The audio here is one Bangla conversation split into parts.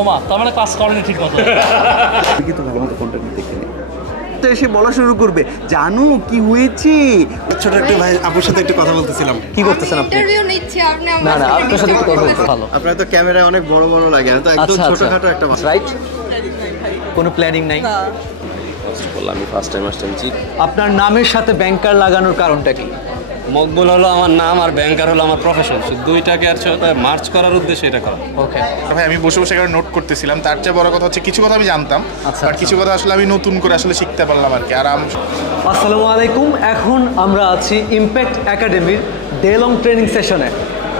ওমা তার মানে ক্লাস করেনি ঠিক মতো কি তো ভালো মতো কন্টেন্ট দেখিনি তো এসে বলা শুরু করবে জানো কি হয়েছে ছোট একটা ভাই আপুর সাথে একটু কথা বলতেছিলাম কি করতেছেন আপনি ইন্টারভিউ নিচ্ছি আপনি না না আপনার সাথে একটু কথা বলতে ভালো আপনার তো ক্যামেরায় অনেক বড় বড় লাগে তো একদম ছোটখাটো একটা রাইট কোনো প্ল্যানিং নাই আমি ফার্স্ট টাইম আসছি আপনার নামের সাথে ব্যাংকার লাগানোর কারণটা কি মকবুল হলো আমার নাম আর ব্যাংকার হলো আমার প্রফেশন দুইটাকে আর মার্চ করার উদ্দেশ্যে এটা করা ওকে ভাই আমি বসে বসে এখানে নোট করতেছিলাম তার চেয়ে বড় কথা হচ্ছে কিছু কথা আমি জানতাম আর কিছু কথা আসলে আমি নতুন করে আসলে শিখতে পারলাম আর কি আসসালামু আলাইকুম এখন আমরা আছি ইমপ্যাক্ট একাডেমির ডে লং ট্রেনিং সেশনে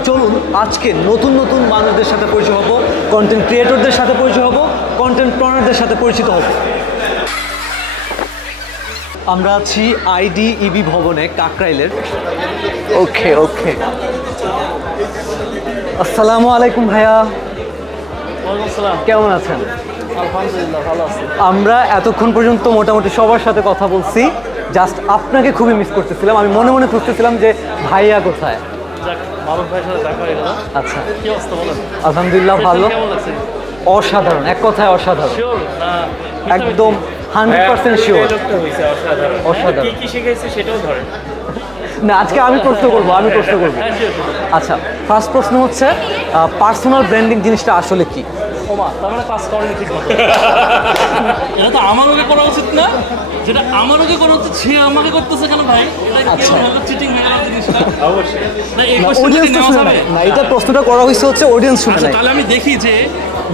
চলুন আজকে নতুন নতুন মানুষদের সাথে পরিচয় হব কন্টেন্ট ক্রিয়েটরদের সাথে পরিচয় হব কন্টেন্ট প্ল্যানারদের সাথে পরিচিত হব আমরা আছি আইডিইবি ভবনে কাকরাইলের ওকে ওকে আসসালামু আলাইকুম ভাইয়া কেমন আছেন আলহামদুলিল্লাহ ভালো আছি আমরা এতক্ষণ পর্যন্ত মোটামুটি সবার সাথে কথা বলছি জাস্ট আপনাকে খুবই মিস করতেছিলাম আমি মনে মনে খুঁজতেছিলাম যে ভাইয়া কোথায় মারুফ ভাইয়ের সাথে দেখা হয়ে গেল আচ্ছা কি অবস্থা বলেন আলহামদুলিল্লাহ ভালো কেমন লাগছে অসাধারণ এক কথায় অসাধারণ শিওর না একদম 100% শিওর অসাধারণ অসাধারণ কি কি শিখাইছে সেটাও ধরেন না আজকে আমি প্রশ্ন করব আচ্ছা ফার্স্ট প্রশ্ন হচ্ছে পার্সোনাল ব্র্যান্ডিং জিনিসটা আসলে কি ওমা তার মানে ক্লাস করেনি ঠিক মতো এটা তো আমার ওকে করা উচিত না যেটা আমার ওকে করা উচিত সে আমাকে করতেছে কেন ভাই এটা কি হলো চিটিং হয়ে গেল জিনিসটা অবশ্যই না এই কোশ্চেনটা নেওয়া যাবে না এটা প্রশ্নটা করা হয়েছে হচ্ছে অডিয়েন্স শুনে আচ্ছা নাই তাহলে আমি দেখি যে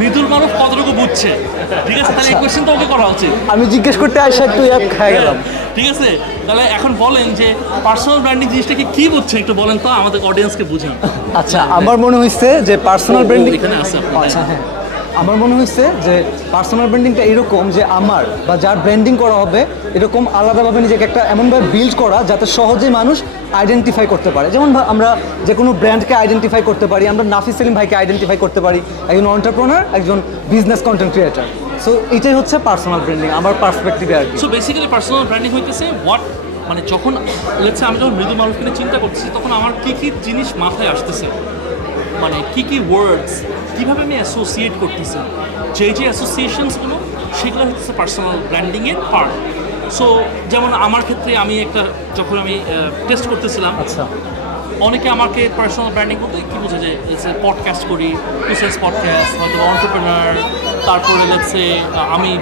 মৃদুল মারুফ কতটুকু বুঝছে ঠিক আছে তাহলে এই কোশ্চেনটা ওকে করা উচিত আমি জিজ্ঞেস করতে আইসা একটু খেয়ে গেলাম ঠিক আছে তাহলে এখন বলেন যে পার্সোনাল ব্র্যান্ডিং জিনিসটা কি বুঝছে একটু বলেন তো আমাদের অডিয়েন্সকে বুঝান আচ্ছা আমার মনে হয়েছে যে পার্সোনাল ব্র্যান্ডিং এখানে আছে আচ্ছা হ্যাঁ আমার মনে হয়েছে যে পার্সোনাল ব্র্যান্ডিংটা এরকম যে আমার বা যার ব্র্যান্ডিং করা হবে এরকম আলাদাভাবে নিজেকে একটা এমনভাবে বিল্ড করা যাতে সহজেই মানুষ আইডেন্টিফাই করতে পারে যেমন আমরা যে কোনো ব্র্যান্ডকে আইডেন্টিফাই করতে পারি আমরা নাফিস সেলিম ভাইকে আইডেন্টিফাই করতে পারি একজন এন্টারপ্রেনার একজন বিজনেস কন্টেন্ট ক্রিয়েটর সো এটাই হচ্ছে পার্সোনাল ব্র্যান্ডিং আমার পার্সপেক্টিভে আর কি সো বেসিক্যালি পার্সোনাল ব্র্যান্ডিং হইতেছে হোয়াট মানে যখন লেটসে আমি যখন মৃদু মারুফকে নিয়ে চিন্তা করতেছি তখন আমার কী কী জিনিস মাথায় আসতেছে মানে কী কী ওয়ার্ডস কীভাবে আমি অ্যাসোসিয়েট করতেছি যে অ্যাসোসিয়েশনসগুলো সেগুলো হচ্ছে পার্সোনাল ব্র্যান্ডিংয়ের পার্ট সো যেমন আমার ক্ষেত্রে আমি একটা যখন আমি টেস্ট করতেছিলাম আচ্ছা অনেকে আমাকে পার্সোনাল ব্র্যান্ডিং করতে কী বোঝে যে পডকাস্ট করি টু সেলস পডকাস্ট হয়তো এন্টারপ্রেনার তারপরে লেটসে আমি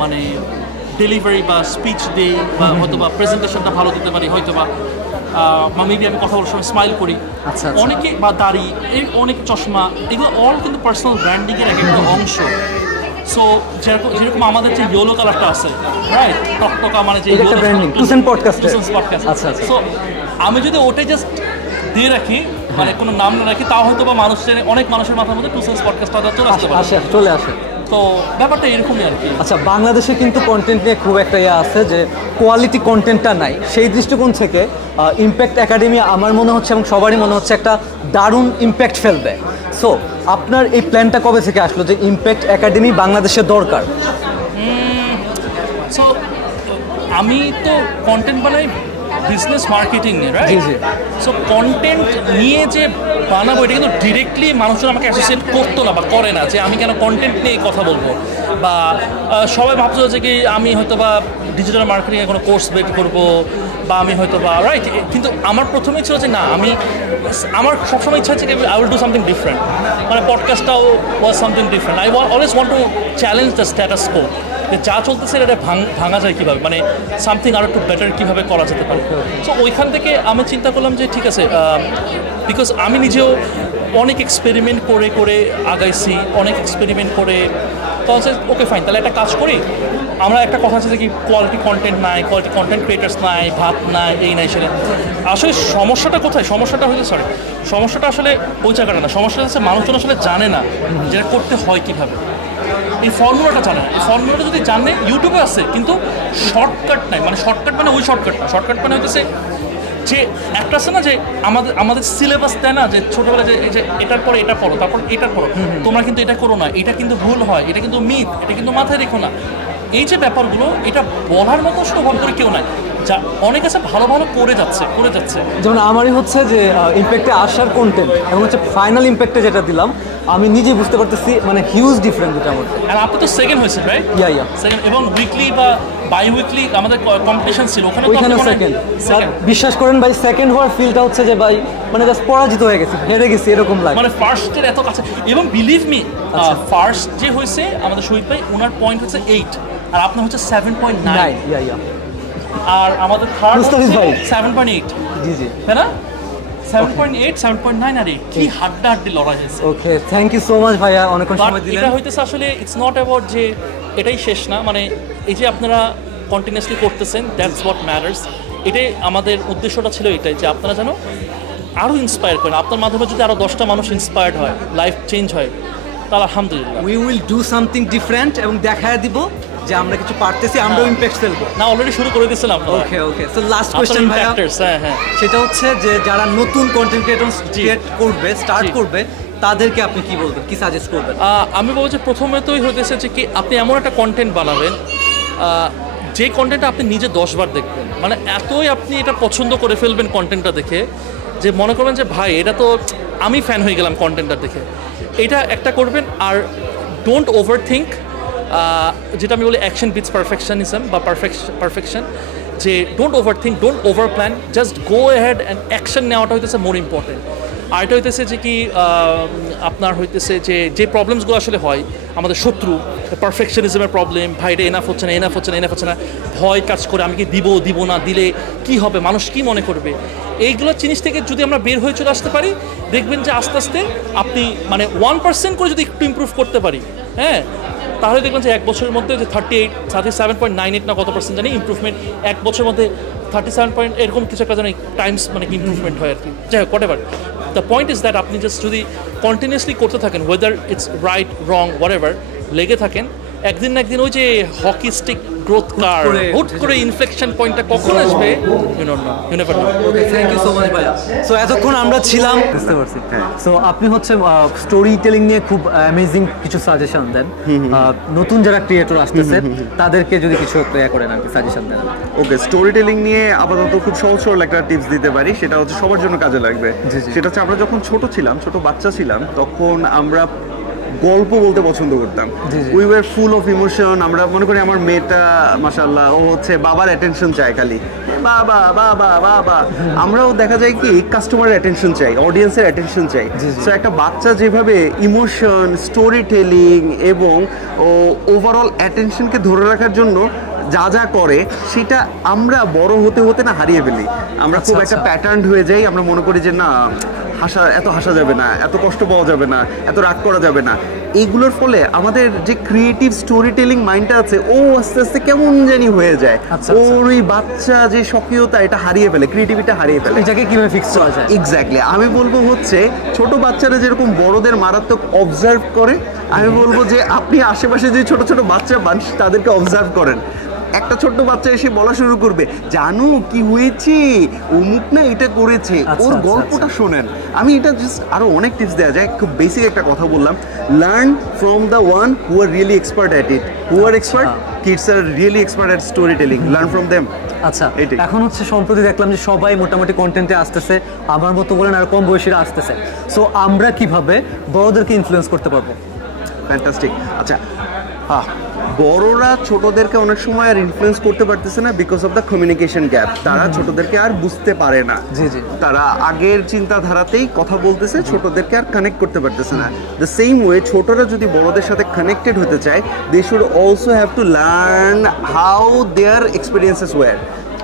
মানে ডেলিভারি বা স্পিচ দিই বা হয়তো বা প্রেজেন্টেশনটা ভালো দিতে পারি হয়তো বা মেবি আমি কথা বলার সময় স্মাইল করি আচ্ছা অনেকে বা দাড়ি এই অনেক চশমা এগুলো অল কিন্তু পার্সোনাল ব্র্যান্ডিংয়ের এক একটা অংশ সো যেরকম আমাদের যে ইয়েলো কালারটা আছে রাইট টকটকা মানে যে পডকাস্ট আচ্ছা সো আমি যদি ওটাই জাস্ট দিয়ে রাখি মানে কোনো নাম না রাখি তাও হয়তো বা মানুষের অনেক মানুষের মাথার মধ্যে টু সেন্স পডকাস্টটা চলে আসতে পারে চলে আসে তো ব্যাপারটা এরকমই আর কি আচ্ছা বাংলাদেশে কিন্তু কন্টেন্ট নিয়ে খুব একটা আছে যে কোয়ালিটি কন্টেন্টটা নাই সেই দৃষ্টিকোণ থেকে ইমপ্যাক্ট একাডেমি আমার মনে হচ্ছে এবং সবারই মনে হচ্ছে একটা দারুণ ইমপ্যাক্ট ফেলবে সো আপনার এই প্ল্যানটা কবে থেকে আসলো যে ইমপ্যাক্ট একাডেমি বাংলাদেশে দরকার সো আমি তো কন্টেন্ট বানাই বিজনেস মার্কেটিং নিয়ে রাইট সো কন্টেন্ট নিয়ে যে বানাবো এটা কিন্তু ডিরেক্টলি মানুষজন আমাকে অ্যাসোসিয়েট করতো না বা করে না যে আমি কেন কন্টেন্ট নিয়ে কথা বলবো বা সবাই ভাবছো যে কি আমি হয়তো বা ডিজিটাল মার্কেটিংয়ে কোনো কোর্স বের করবো বা আমি হয়তো বা রাইট কিন্তু আমার প্রথমেই ছিল যে না আমার সবসময় ইচ্ছা আছে যে I will do something different মানে পডকাস্টটাও was something different I always want to challenge the status quo যে যা চলতেছে এটা ভাঙা যায় কীভাবে মানে সামথিং আরও একটু বেটার কীভাবে করা যেতে পারে সো ওইখান থেকে আমি চিন্তা করলাম যে ঠিক আছে বিকজ আমি নিজেও অনেক এক্সপেরিমেন্ট করে করে আগাইছি অনেক এক্সপেরিমেন্ট করে তখন ওকে ফাইন তাহলে একটা কাজ করি আমরা একটা কথা আছে যে কি কোয়ালিটি কন্টেন্ট নাই কোয়ালিটি কন্টেন্ট ক্রিয়েটার্স নাই ভাত নাই এই নাই সেটা আসলে সমস্যাটা কোথায় সমস্যাটা আসলে ওই জায়গাটা না সমস্যাটা হচ্ছে মানুষজন আসলে জানে না যেটা করতে হয় কীভাবে এই ফর্মুলাটা জানে না এই ফর্মুলাটা যদি জানে ইউটিউবে আছে কিন্তু শর্টকাট নাই মানে শর্টকাট মানে ওই শর্টকাট না শর্টকাট মানে হচ্ছে যে একটা আছে না যে আমাদের সিলেবাস দেয় না যে ছোটোবেলায় যে এটার পরে এটা পড়ো তারপর এটার পড়ো তোমরা কিন্তু এটা করো না এটা কিন্তু ভুল হয় এটা কিন্তু মিথ এটা কিন্তু মাথায় রেখো না এই যে ব্যাপারগুলো এটা বলার মতো সৌভাগ্য করে কেউ নাই যা অনেক আছে ভালো ভালো করে যাচ্ছে যেমন আমারই হচ্ছে যে ইমপ্যাক্টে আসার কন্টেন্ট এবং হচ্ছে ফাইনাল ইমপ্যাক্টে যেটা দিলাম আমি নিজে বুঝতে পারতেছি মানে হিউজ ডিফারেন্স এটার মধ্যে। আর আপনি তো সেকেন্ড হয়েছেন রাইট? ইয়া সেকেন্ড, এবং উইকলি বা বাই উইকলি আমাদের কম্পিটিশন ছিল ওইখানে সেকেন্ড। বিশ্বাস করেন ভাই, সেকেন্ড হওয়ার ফিলটা হচ্ছে যে ভাই মানে জাস্ট পরাজিত হয়ে গেছে, হেরে গেছি এরকম লাগে। মানে ফার্স্টের এত কাছে, এবং বিলিভ মি ফার্স্ট যে হয়েছে আমাদের শহীদ ভাই, ওনার পয়েন্ট হচ্ছে 8 আর আপনার হচ্ছে 7.9। ইয়া আর আমাদের থার্ড মুস্তাফিজ ভাই 7.8। জি তাই না? 7.8, 7.9 আর 8 কি হাড্ডাহাড্ডি লড়াই হয়েছে। ওকে, থ্যাংক ইউ সো মাচ ভাইয়া, অনেকক্ষণ সময় দিলেন। এটা হইতেছে আসলে ইটস নট অ্যাবাউট যে এটাই শেষ না, মানে এই যে আপনারা কন্টিনিউয়াসলি করতেছেন, দ্যাটস হোয়াট ম্যাটার্স। এটাই আমাদের উদ্দেশ্যটা ছিল, এটাই যে আপনারা যেন আরও ইন্সপায়ার করেন। আপনার মাধ্যমে যদি আরও 10টা মানুষ ইন্সপায়ার্ড হয়, লাইফ চেঞ্জ হয়, তাহলে আলহামদুলিল্লাহ। We will do something different এবং দেখায় দিব যে আমরা কিছু পারতেছি, আমরাও ইমপ্যাক্ট ফেলবো। না, অলরেডি শুরু করে দিয়েছিলাম। ওকে সো লাস্ট কোশ্চেন ভাইয়া, হ্যাঁ, সেটা হচ্ছে যে যারা নতুন কন্টেন্ট ক্রিয়েট করবে, স্টার্ট করবে, তাদেরকে আপনি কি বলবেন, কি সাজেস্ট করবেন? আমি বলবো যে প্রথমেতই হইতেছে যে কি আপনি এমন একটা কন্টেন্ট বানাবেন যে কন্টেন্টটা আপনি নিজে 10 বার দেখবেন, মানে এতই আপনি এটা পছন্দ করে ফেলবেন কন্টেন্টটা দেখে যে মনে করবেন যে ভাই এটা তো আমি ফ্যান হয়ে গেলাম কন্টেন্টটা দেখে। এটা একটা করবেন। আর ডোন্ট ওভার থিঙ্ক, যেটা আমি বলি অ্যাকশন বিটস পারফেকশনিজম বা পারফেকশন, যে don't over think, don't over plan, just go ahead and action নেওয়াটা হইতেছে মোর ইম্পর্টেন্ট। আর এটা হইতেছে যে কি আপনার হইতেছে যে প্রবলেমসগুলো আসলে হয় আমাদের শত্রু, পারফেকশনিজমের প্রবলেম, ভাই এটা এনাফ হচ্ছে না, ভয় কাজ করে, আমি কি দিব না, দিলে কি হবে, মানুষ কি মনে করবে, এইগুলো জিনিস থেকে যদি আমরা বের হয়ে চলে আসতে পারি, দেখবেন যে আস্তে আস্তে আপনি মানে 1% করে যদি একটু ইমপ্রুভ করতে পারি, হ্যাঁ, তাহলে দেখবেন যে 1 বছরের মধ্যে যে 37.98 না কত পার্সেন্ট জানি ইমপ্রুভমেন্ট, 1 বছরের মধ্যে 37 পয়েন্ট এরকম কিছু একটা জানি টাইমস মানে কি ইমপ্রুভমেন্ট হয় আর কি। যাই হোক, whatever the point is that আপনি জাস্ট যদি কন্টিনিউয়াসলি করতে থাকেন, whether it's right wrong whatever, লেগে থাকেন, একদিন না একদিন ওই যে হকি স্টিক গ্রোথ কার হুট করে ইনফ্লেকশন পয়েন্টটা কখন আসবে you never know. Okay, thank you so much ভাইয়া। সো এতক্ষণ আমরা ছিলাম, বুঝতে পারছি। সো আপনি হচ্ছে স্টোরি টেলিং নিয়ে খুব অ্যামেজিং কিছু সাজেশন দেন, নতুন যারা ক্রিয়েটর আসতেছে তাদেরকে যদি কিছু করেন আর কি সাজেশন দেন। ওকে, স্টোরি টেলিং নিয়ে আপাতত খুব সহজ সরল একটা টিপস দিতে পারি, সেটা হচ্ছে সবার জন্য কাজে লাগবে। সেটা হচ্ছে আমরা যখন ছোট বাচ্চা ছিলাম, তখন আমরা গল্প বলতে পছন্দ করতাম। We were full of emotion. আমরা মনে করি আমার মেয়েটা মাশাআল্লাহ, ও হচ্ছে বাবার অ্যাটেনশন চায়, খালি বাবা বাবা বাবা। আমরাও দেখা যায় কি কাস্টমারের অ্যাটেনশন চাই, অডিয়েন্সের অ্যাটেনশন চাই। সো একটা বাচ্চা যেভাবে ইমোশন, স্টোরি টেলিং এবং ওভারঅল অ্যাটেনশনকে ধরে রাখার জন্য যা করে, সেটা আমরা বড় হতে হতে না হারিয়ে ফেলি। আমরা খুব একটা প্যাটার্ন হয়ে যাই, আমরা মনে করি যে না এত হাসা যাবে না, এত কষ্ট পাওয়া যাবে না, এত রাগ করা যাবে না। এইগুলোর ফলে আমাদের যে ক্রিয়েটিভ স্টোরি টেলিং মাইন্ডটা আছে, ও আস্তে আস্তে কেমন জানি হয়ে যায়। ওর ওই বাচ্চা যে স্বকীয়তা, এটা হারিয়ে ফেলে, ক্রিয়েটিভিটা হারিয়ে ফেলে। এটাকে কিভাবে ফিক্স করা যায়? এক্স্যাক্টলি, আমি বলবো হচ্ছে ছোট বাচ্চারা যেরকম বড়দের মারাত্মক অবজার্ভ করে, আমি বলবো যে আপনি আশেপাশে যে ছোট ছোট বাচ্চা মানুষ তাদেরকে অবজার্ভ করেন। একটা ছোট্ট বাচ্চা এসে বলা শুরু করবে, জানো কি হয়েছে, অমুক না এটা করেছে, ওর গল্পটা শোনেন। আমি এটা জাস্ট আরো অনেক টিপস দেওয়া যায়, খুব বেসিক একটা কথা বললাম, learn from the one who are really expert at it. Who are expert? Kids are really expert at story telling, learn from them. আচ্ছা, এখন হচ্ছে সম্প্রতি দেখলাম যে সবাই মোটামুটি কন্টেন্টে আসতেছে, আমার মতো বলেন আর কম বয়সীরা আসতেছে। সো আমরা কিভাবে বড়দেরকে ইনফ্লুয়েন্স করতে পারবো? ফ্যান্টাস্টিক। আচ্ছা, বড়রা ছোটদেরকে অনেক সময় আর ইনফ্লুয়েন্স করতে পারতেছে না because of the communication gap. তারা ছোটদেরকে আর বুঝতে পারে না। তারা আগের চিন্তাধারাতেই কথা বলতেছে, ছোটদেরকে আর কানেক্ট করতে পারতেছে না। দ্য সেম ওয়ে, ছোটরা যদি বড়দের সাথে কানেক্টেড হতে চায়, they should also have to learn how their experiences were.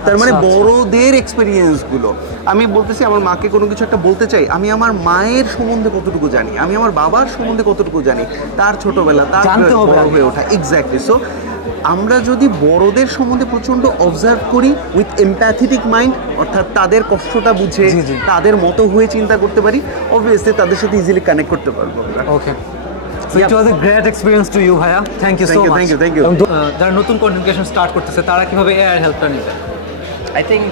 তার মানে বড়দের এক্সপিরিয়েন্সগুলো, আমি বলতেছি আমার মাকে কোনো কিছু একটা বলতে চাই, আমি আমার মায়ের সম্বন্ধে কতটুকু জানি, আমি আমার বাবার সম্বন্ধে কতটুকু জানি, তার ছোটবেলা, তার বড় হয়ে ওঠা। এক্স্যাক্টলি। সো আমরা যদি বড়দের সম্বন্ধে প্রচণ্ড অবজার্ভ করি উইথ এমপ্যাথেটিক মাইন্ড, অর্থাৎ তাদের কষ্টটা বুঝে তাদের মতো হয়ে চিন্তা করতে পারি, অবভিয়াসলি তাদের সাথে ইজিলি কানেক্ট করতে পারবো। ওকে, So it was a great experience to you, ভাইয়া। Thank you so much. Thank you. যারা নতুন কন্টেন্ট ক্রিয়েশন স্টার্ট করতেছে, তারা কিভাবে এআই হেল্পটা নেবে? I think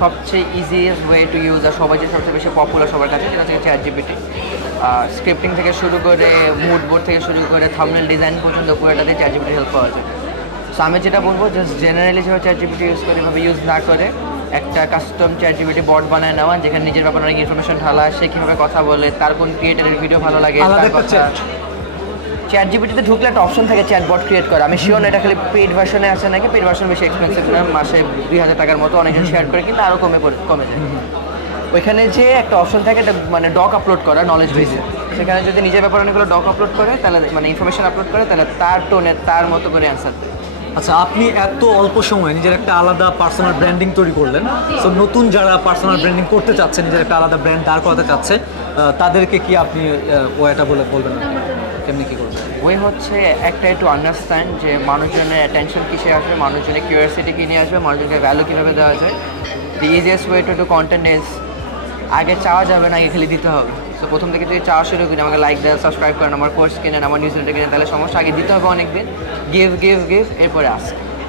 সবচেয়ে ইজিয়েস্ট ওয়ে টু ইউজ আর সবাই যে সবচেয়ে বেশি পপুলার সবার কাছে, সেটা হচ্ছে ChatGPT। স্ক্রিপ্টিং থেকে শুরু করে, মুড বোর্ড থেকে শুরু করে, থাম্বনেল ডিজাইন পর্যন্ত পুরোটাতে ChatGPT হেল্প পাওয়া যায়। সো আমি যেটা বলবো, জাস্ট জেনারেলি যেভাবে ChatGPT ইউজ করে এভাবে ইউজ না করে একটা কাস্টম ChatGPT বট বানায় নেওয়া, যেখানে নিজের ব্যাপারে অনেক ইনফরমেশন ঢালা, সে কীভাবে কথা বলে, তার কোন ক্রিয়েটারের ভিডিও ভালো লাগে, তার কথা। ChatGPT-তে ঢুকলে একটা অপশন থাকে চ্যাটবট ক্রিয়েট করা। আমি শিওর না এটা খালি পেইড ভার্সনে আছে নাকি, পেইড ভার্সন বেশি এক্সপেন্সিভ না, মাসে 2000 টাকার মতো অনেকজন শেয়ার করে, কিন্তু আরও কমে যায়। ওইখানে যে একটা অপশন থাকে, এটা মানে ডক আপলোড করা নলেজ বেসে, সেখানে যদি নিজের ব্যাপারে অনেকগুলো ডক আপলোড করে, তাহলে মানে ইনফরমেশন আপলোড করে, তাহলে তার টোনে তার মতো করে অ্যান্সার দেয়। আচ্ছা, আপনি এত অল্প সময়ে নিজের একটা আলাদা পার্সোনাল ব্র্যান্ডিং তৈরি করলেন, তো নতুন যারা পার্সোনাল ব্র্যান্ডিং করতে চাচ্ছেন, নিজের একটা আলাদা ব্র্যান্ড দাঁড় করাতে চাচ্ছে, তাদেরকে কি আপনি ওইটা বলবেন কেমনি কী করবেন? ওই হচ্ছে একটা একটু আন্ডারস্ট্যান্ড যে মানুষজনের অ্যাটেনশন কিসে আসবে, মানুষজনের কিউরিয়াসিটি কী নিয়ে আসবে, মানুষজনকে ভ্যালু কীভাবে দেওয়া যায়। The easiest way to do content is, আগে চাওয়া যাবে না, আগে খালি দিতে হবে। তো প্রথম থেকে যদি চাওয়া শুরু করি, আমাকে লাইক দেন, সাবস্ক্রাইব করেন, আমার কোর্স কিনেন, আমার নিউজ লেটার কিনেন, তাহলে সমস্যা। আগে দিতে হবে অনেকদিন, গিভ এরপরে আস।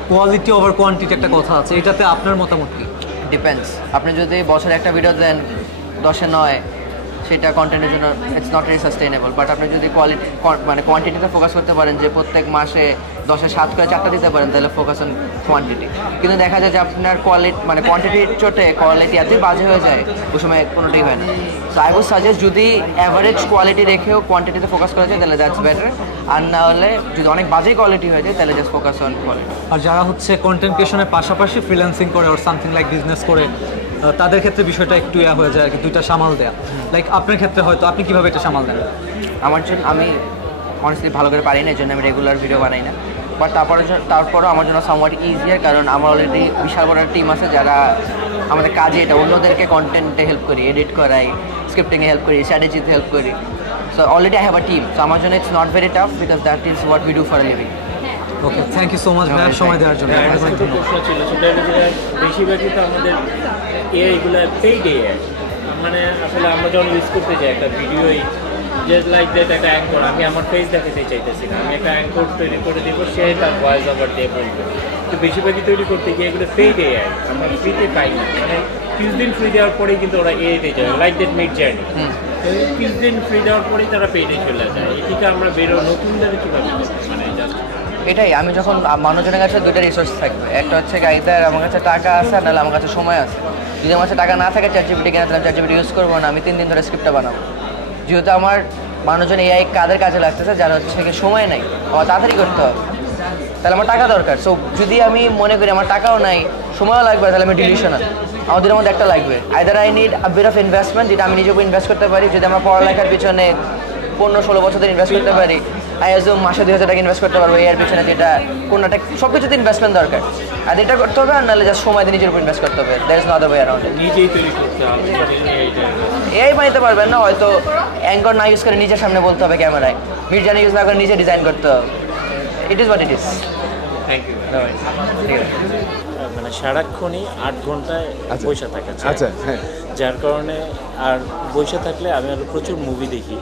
কোয়ালিটি ওভার কোয়ান্টিটি একটা কথা আছে, এটাতে আপনার মতামত কি? ডিপেন্ডস। আপনি যদি বছরে একটা ভিডিও দেন 10-এ 9, সেটা কন্টেন্টের জন্য it's not very sustainable. But আপনি যদি কোয়ান্টিটিতে ফোকাস করতে পারেন, যে প্রত্যেক মাসে 10-এ 7 করে 4টা দিতে পারেন, তাহলে ফোকাস অন কোয়ান্টিটি। কিন্তু দেখা যায় যে আপনার কোয়ান্টিটির চোটে কোয়ালিটি এতই বাজে হয়ে যায়, ওই সময় কোনোটাই হয় না। সো আই উড সাজেস্ট, যদি অ্যাভারেজ কোয়ালিটি রেখেও কোয়ান্টিটিতে ফোকাস করা যায়, তাহলে দ্যাটস বেটার। আর না হলে যদি অনেক বাজে কোয়ালিটি হয়ে যায়, তাহলে জাস্ট ফোকাস অন কোয়ালিটি। আর যারা হচ্ছে কন্টেন্ট ক্রিয়েশনের পাশাপাশি ফ্রিল্যান্সিং করে ওর সামথিং লাইক বিজনেস করে, তাদের ক্ষেত্রে বিষয়টা একটু হয়ে যায় আর কি, দুইটা সামাল দেয়া। লাইক আপনার ক্ষেত্রে হয়তো আপনি কীভাবে এটা সামাল দেন? আমার জন্য, আমি অনেস্টলি ভালো করে পারি না, এই জন্য আমি রেগুলার ভিডিও বানাই না। বাট তারপরও আমার জন্য সামওয়াট ইজিয়ার, কারণ আমার অলরেডি বিশাল বড় টিম আছে যারা আমাদের কাজে এটা, অন্যদেরকে কন্টেন্টে হেল্প করি, এডিট করাই, স্ক্রিপ্টিংয়ে হেল্প করি, স্ট্র্যাটেজিতে হেল্প করি। So already I have a team. So আমার জন্য it's not very tough, because that is what we do for a living. Okay, thank you so much ভাই সময় দেওয়ার জন্য। প্রশ্ন ছিল, সেটা বেশিরভাগই তো আমাদের এগুলো পেইড এআই, মানে আসলে আমরা যখন ইউজ করতে যাই একটা ভিডিওই জাস্ট লাইক দ্যাট, একটা অ্যাঙ্কর, আমি আমার ফেস দেখাতে চাইতেছি না, আমি একটা অ্যাঙ্কর তৈরি করে দেবো, সে তার ভয়েস ওভার দিয়ে বলবে। তো বেশিরভাগই তৈরি করতে গিয়ে এগুলো পেইড এআই, আমরা ফ্রিতে পাই না, মানে 30 দিন ফ্রি দেওয়ার পরেই কিন্তু ওরা এআইতে যায়, লাইক দ্যাট মিড জার্নি। 30 দিন ফ্রি দেওয়ার পরেই তারা পেইডে চলে যায়। এদিকে আমরা নতুনদের কীভাবে মানে জাস্ট এটাই, আমি যখন মানুষজনের কাছে দুটো রিসোর্স থাকবে, একটা হচ্ছে গাইদার আমার কাছে টাকা আছে, আর নাহলে আমার কাছে সময় আছে। যদি আমার কাছে টাকা না থাকে, ChatGPT কিনে দিলাম, ChatGPT ইউজ করবো না, আমি 3 দিন ধরে স্ক্রিপ্টটা বানাবো। যেহেতু আমার মানুষজন এআই কাদের কাজে লাগতেছে, যারা হচ্ছে সময় নাই, আমার তাড়াতাড়ি করতে হবে, তাহলে আমার টাকা দরকার। সো যদি আমি মনে করি আমার টাকাও নাই, সময়ও লাগবে, তাহলে আমি ডিলিউশনাল। আমার দুটোর মধ্যে একটা লাগবে। Either I need a bit of investment, যেটা আমি নিজেকে ইনভেস্ট করতে পারি। যদি আমার পড়ালেখার পিছনে 15-16 বছর ধরে ইনভেস্ট করতে পারি, মাসে 2000 টাকা ইনভেস্ট করতে পারবো এর পিছনে, যেটা কোনটা সব কিছুতে ইনভেস্টমেন্ট দরকার। আর এটা করতে হবে, আর নাহলে জাস্ট সময় দিয়ে নিজের উপর ইনভেস্ট করতে হবে। That is not the way around ইট। নিজেই তৈরি করতে হবে, এআই বানাতে পারবেন না, হয়তো অ্যাঙ্কর না ইউজ করে নিজের সামনে বলতে হবে ক্যামেরায়, মিডিয়ানে ইউজ না করে নিজে ডিজাইন করতে হবে। It is what it is. Thank you. ঠিক আছে। মানে সারাক্ষণই 8 ঘন্টায় বসে থাকা, আচ্ছা, হ্যাঁ, যার কারণে আর বসে থাকলে আমি আরো প্রচুর মুভি দেখি,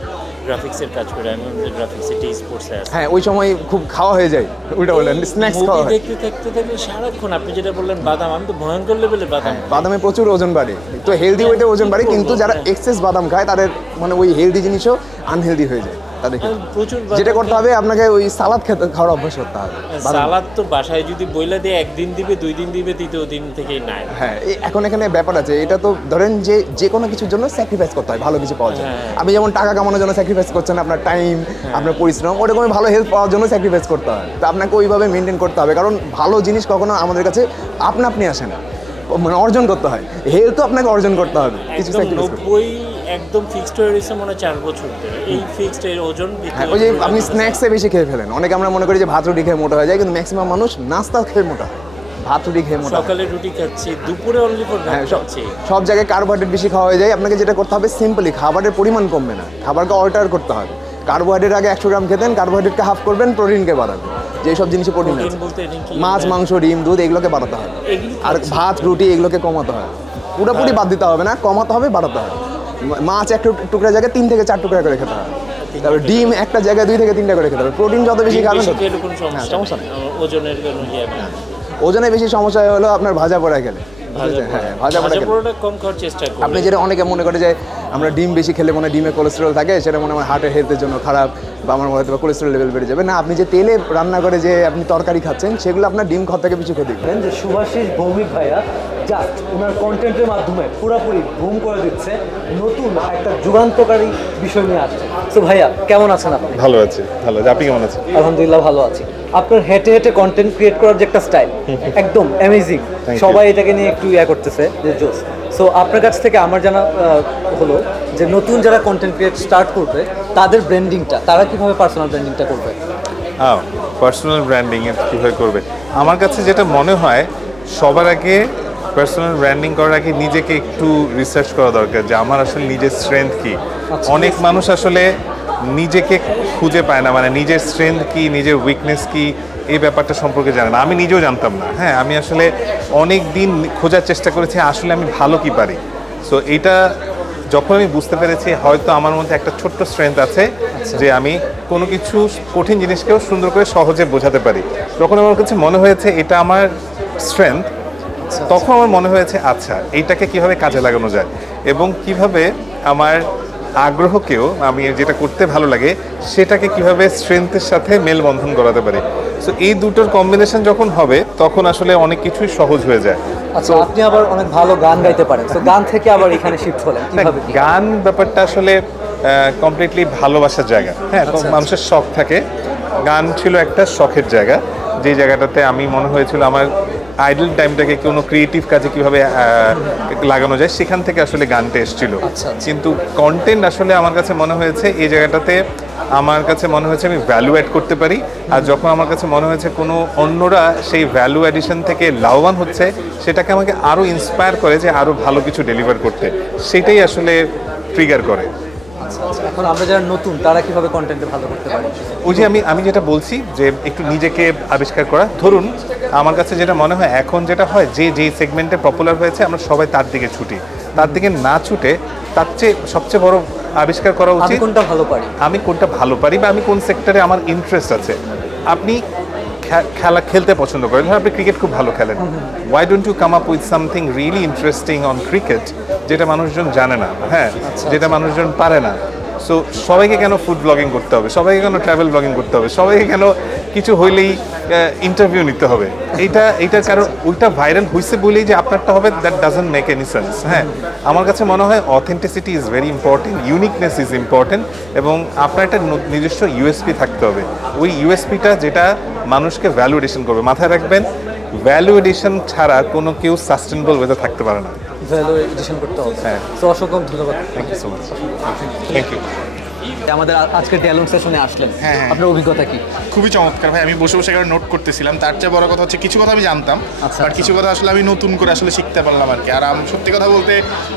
গ্রাফিক্সের কাজ করে, আমি গ্রাফিক্সে স্পোর্টসে আছি। হ্যাঁ, ওই সময় খুব খাওয়া হয়ে যায়, ওইটা বললেন স্ন্যাক্স খাওয়া হয়। দেখতে থাকতে সারাক্ষণ, আপনি যেটা বললেন বাদাম, আমি তো ভয়ঙ্কর লেভেলে বাদাম। বাদামে প্রচুর ওজন বাড়ে, তো হেলদি ওয়েটে ওজন বাড়ে, কিন্তু যারা এক্সেস বাদাম খায় তাদের মানে ওই হেলদি জিনিসও আনহেলদি হয়ে যায় তাদেরকে। প্রচুর যেটা করতে হবে, আপনাকে ওই সালাদ খাওয়ার অভ্যাস করতে হবে। সালাদ তো বাসায় যদি বইলা দিয়ে 1 দিন দিবে, 2 দিন দিবে, 3য় দিন থেকেই নাই। হ্যাঁ, এখন এখানে ব্যাপার আছে, এটা তো ধরেন যে কোনো কিছুর জন্য স্যাক্রিফাইস করতে হয় ভালো কিছু পাওয়ার জন্য। আপনি যেমন টাকা কামানোর জন্য স্যাক্রিফাইস করছেন, আপনার টাইম, আপনার পরিশ্রম, ওরকমই ভালো হেল্প পাওয়ার জন্য স্যাক্রিফাইস করতে হয়। তো আপনাকে ওইভাবে মেনটেন করতে হবে, কারণ ভালো জিনিস কখনো আমাদের কাছে আপনি আসে না, মানে অর্জন করতে হয়। হেলথ তো আপনাকে অর্জন করতে হবে কিছু স্যাক্রিফাইস করতে। 90 একদম ফিক্সড হয়ে রয়েছে মনে হয় 4 বছর ধরে এই ফিক্সড এর ওজন। ওই যে আপনি স্ন্যাক্সে বেশি খেয়ে ফেলেন, অনেকে আমরা মনে করি যে ভাত রুটি খেয়ে মোটা হয়ে যায়, কিন্তু ম্যাক্সিমাম মানুষ নাস্তা খেয়ে মোটা হয়, ভাত রুটি খেয়ে মোটা। সকালে রুটি খাচ্ছি, দুপুরে অনলি ফর ভাত খাচ্ছি, সব জায়গায় কার্বোহাইড্রেট বেশি খাওয়া হয়ে যায়। আপনাকে যেটা করতে হবে, সিম্পলি খাবারের পরিমাণ কমবে না, খাবারকে অল্টার করতে হবে। কার্বোহাইড্রেট আগে 100 গ্রাম খেতেন, কার্বোহাইড্রেটকে হাফ করবেন, প্রোটিনকে বাড়াবেন। যেসব জিনিসে প্রোটিন আছে, মাছ, মাংস, ডিম, দুধ, এগুলোকে বাড়াতে হবে। আর ভাত, রুটি এগুলোকে কমাতে হবে, পুরোপুরি বাদ দিতে হবে না, কমাতে হবে, বাড়াতে হবে। মাছ এক টুকরা জায়গায় 3 থেকে 4 টুকরা করে খেতে হবে। তারপর ডিম একটা জায়গায় 2 থেকে 3টা করে খেতে হবে। প্রোটিন যত বেশি খাবেন, সমস্যা নেই, ওজনের কোনো ইয়ে না। ওজনে বেশি সমস্যা হলো আপনার ভাজা পোড়া খেলে। হ্যাঁ, ভাজা পোড়া কম খাওয়ার চেষ্টা করুন। আপনি যেটা অনেকে মনে করে যে আমরা ডিম বেশি খেলে মনে হয় ডিমে কোলেস্টেরল থাকে, সেটা মনে হয় হার্টের হেলথের জন্য খারাপ, বা আমার মনে হয় কোলেস্টেরল লেভেল বেড়ে যাবে। না, আপনি যে তেলে রান্না করে যে আপনি তরকারি খাচ্ছেন সেগুলো আপনার ডিম খাওয়া থেকে কিছু খেতে যে শুভাশিস ভৌমিক ভাইয়া জাস্ট ওনার কন্টেন্টের মাধ্যমে পুরোপুরি বুম করে দিচ্ছে, নতুন একটা যুগান্তকারী বিষয় নিয়ে আসছে। তো ভাইয়া কেমন আছেন আপনি? ভালো আছি, ভালো আছি। আপনি কেমন আছেন? আলহামদুলিল্লাহ ভালো আছি। আপনার হেঁটে হেঁটে কন্টেন্ট ক্রিয়েট করার যে একটা স্টাইল একদম অ্যামেজিং, সবাই এটাকে নিয়ে একটু করতেছে যে জোস। সো আপনার কাছ থেকে আমার জানা হলো যে নতুন যারা কন্টেন্ট ক্রিয়েট স্টার্ট করবে তাদের ব্র্যান্ডিংটা তারা কীভাবে পার্সোনাল ব্র্যান্ডিংটা করবে? পার্সোনাল ব্র্যান্ডিং কীভাবে করবে, আমার কাছে যেটা মনে হয় সবার আগে পার্সোনাল ব্র্যান্ডিং করার আগে নিজেকে একটু রিসার্চ করা দরকার যে আমার আসলে নিজের স্ট্রেংথ কী। অনেক মানুষ আসলে নিজেকে খুঁজে পায় না, মানে নিজের স্ট্রেংথ কী, নিজের উইকনেস কী, এই ব্যাপারটা সম্পর্কে জানে না। আমি নিজেও জানতাম না। হ্যাঁ, আমি আসলে অনেক দিন খোঁজার চেষ্টা করেছি আসলে আমি ভালো কী পারি। সো এইটা যখন আমি বুঝতে পেরেছি হয়তো আমার মধ্যে একটা ছোট্ট স্ট্রেংথ আছে যে আমি কোনো কিছু কঠিন জিনিসকেও সুন্দর করে সহজে বোঝাতে পারি, তখন আমার কাছে মনে হয়েছে এটা আমার স্ট্রেংথ। তখন আমার মনে হয়েছে আচ্ছা এইটাকে কিভাবে কাজে লাগানো যায় এবং কিভাবে আমার আগ্রহকেও আমি যেটা করতে ভালো লাগে সেটাকে কিভাবে স্ট্রেংথের সাথে মেলবন্ধন করাতে পারি। সো এই দুটোর কম্বিনেশন যখন হবে তখন আসলে অনেক কিছুই সহজ হয়ে যায়। আচ্ছা, আপনি আবার অনেক ভালো গান গাইতে পারেন, তো গান থেকে আবার এখানে শিফট হলেন কিভাবে? গান ব্যাপারটা আসলে কমপ্লিটলি ভালোবাসার জায়গা। হ্যাঁ, মানুষের শখ থাকে, গান ছিল একটা শখের জায়গা, যে জায়গাটাতে আমি মনে হয়েছিল আমার আইডল টাইমটাকে কোনো ক্রিয়েটিভ কাজে কীভাবে লাগানো যায়, সেখান থেকে আসলে গানটা এসেছিল। কিন্তু কন্টেন্ট আসলে আমার কাছে মনে হয়েছে এই জায়গাটাতে আমার কাছে মনে হয়েছে আমি ভ্যালু অ্যাড করতে পারি, আর যখন আমার কাছে মনে হয়েছে কোনো অন্যরা সেই ভ্যালু অ্যাডিশন থেকে লাভবান হচ্ছে সেটাকে আমাকে আরও ইন্সপায়ার করে যে আরও ভালো কিছু ডেলিভার করতে, সেটাই আসলে ট্রিগার করে। এখন আমরা যারা নতুন তারা কিভাবে কন্টেন্টে ভালো করতে পারে? ওই যে আমি যেটা বলছি যে একটু নিজেকে আবিষ্কার করা। ধরুন আমার কাছে যেটা মনে হয় এখন যেটা হয় যে যেই সেগমেন্টে পপুলার হয়েছে আমরা সবাই তার দিকে ছুটি, তার দিকে না ছুটে তার চেয়ে সবচেয়ে বড় আবিষ্কার করা উচিত কোনটা ভালো পারি, আমি কোনটা ভালো পারি বা আমি কোন সেক্টরে আমার ইন্টারেস্ট আছে। আপনি খেলা খেলতে পছন্দ করেন, ধরুন আপনি ক্রিকেট খুব ভালো খেলেন, why don't you come up with something really interesting on cricket যেটা মানুষজন জানে না, হ্যাঁ, যেটা মানুষজন পারে না। সো সবাইকে কেন ফুড ব্লগিং করতে হবে, সবাইকে কেন ট্রাভেল ব্লগিং করতে হবে, সবাইকে কেন কিছু হইলেই ইন্টারভিউ নিতে হবে? এইটার কারণ ওইটা ভাইরাল হয়েছে বলেই যে আপনারটা হবে, that doesn't make any sense. হ্যাঁ, আমার কাছে মনে হয় authenticity is very important, uniqueness is important, এবং আপনার একটা নিজস্ব ইউএসপি থাকতে হবে। ওই ইউএসপিটা যেটা মানুষকে ভ্যালু এডিশন করবে। মাথায় রাখবেন, ভ্যালু এডিশন ছাড়া কোনো কেউ সাস্টেনেবল ওয়েতে থাকতে পারে না। ভ্যালু এডিশন করতে হবে। হ্যাঁ, তো অসংখ্য ধন্যবাদ। Thank you so much. Thank you. আমাদের আজকের ডায়ালগ সেশনে আসলেন, আপনার অভিজ্ঞতা কি? খুবই চমৎকার ভাই, আমি বসে বসে এখানে নোট করতেছিলাম। তার চেয়ে বড় কথা হচ্ছে কিছু কথা আমি জানতাম, আর কিছু কথা আসলে আমি নতুন করে আসলে শিখতে পারলাম আর কি। আর সত্যি কথা বলতে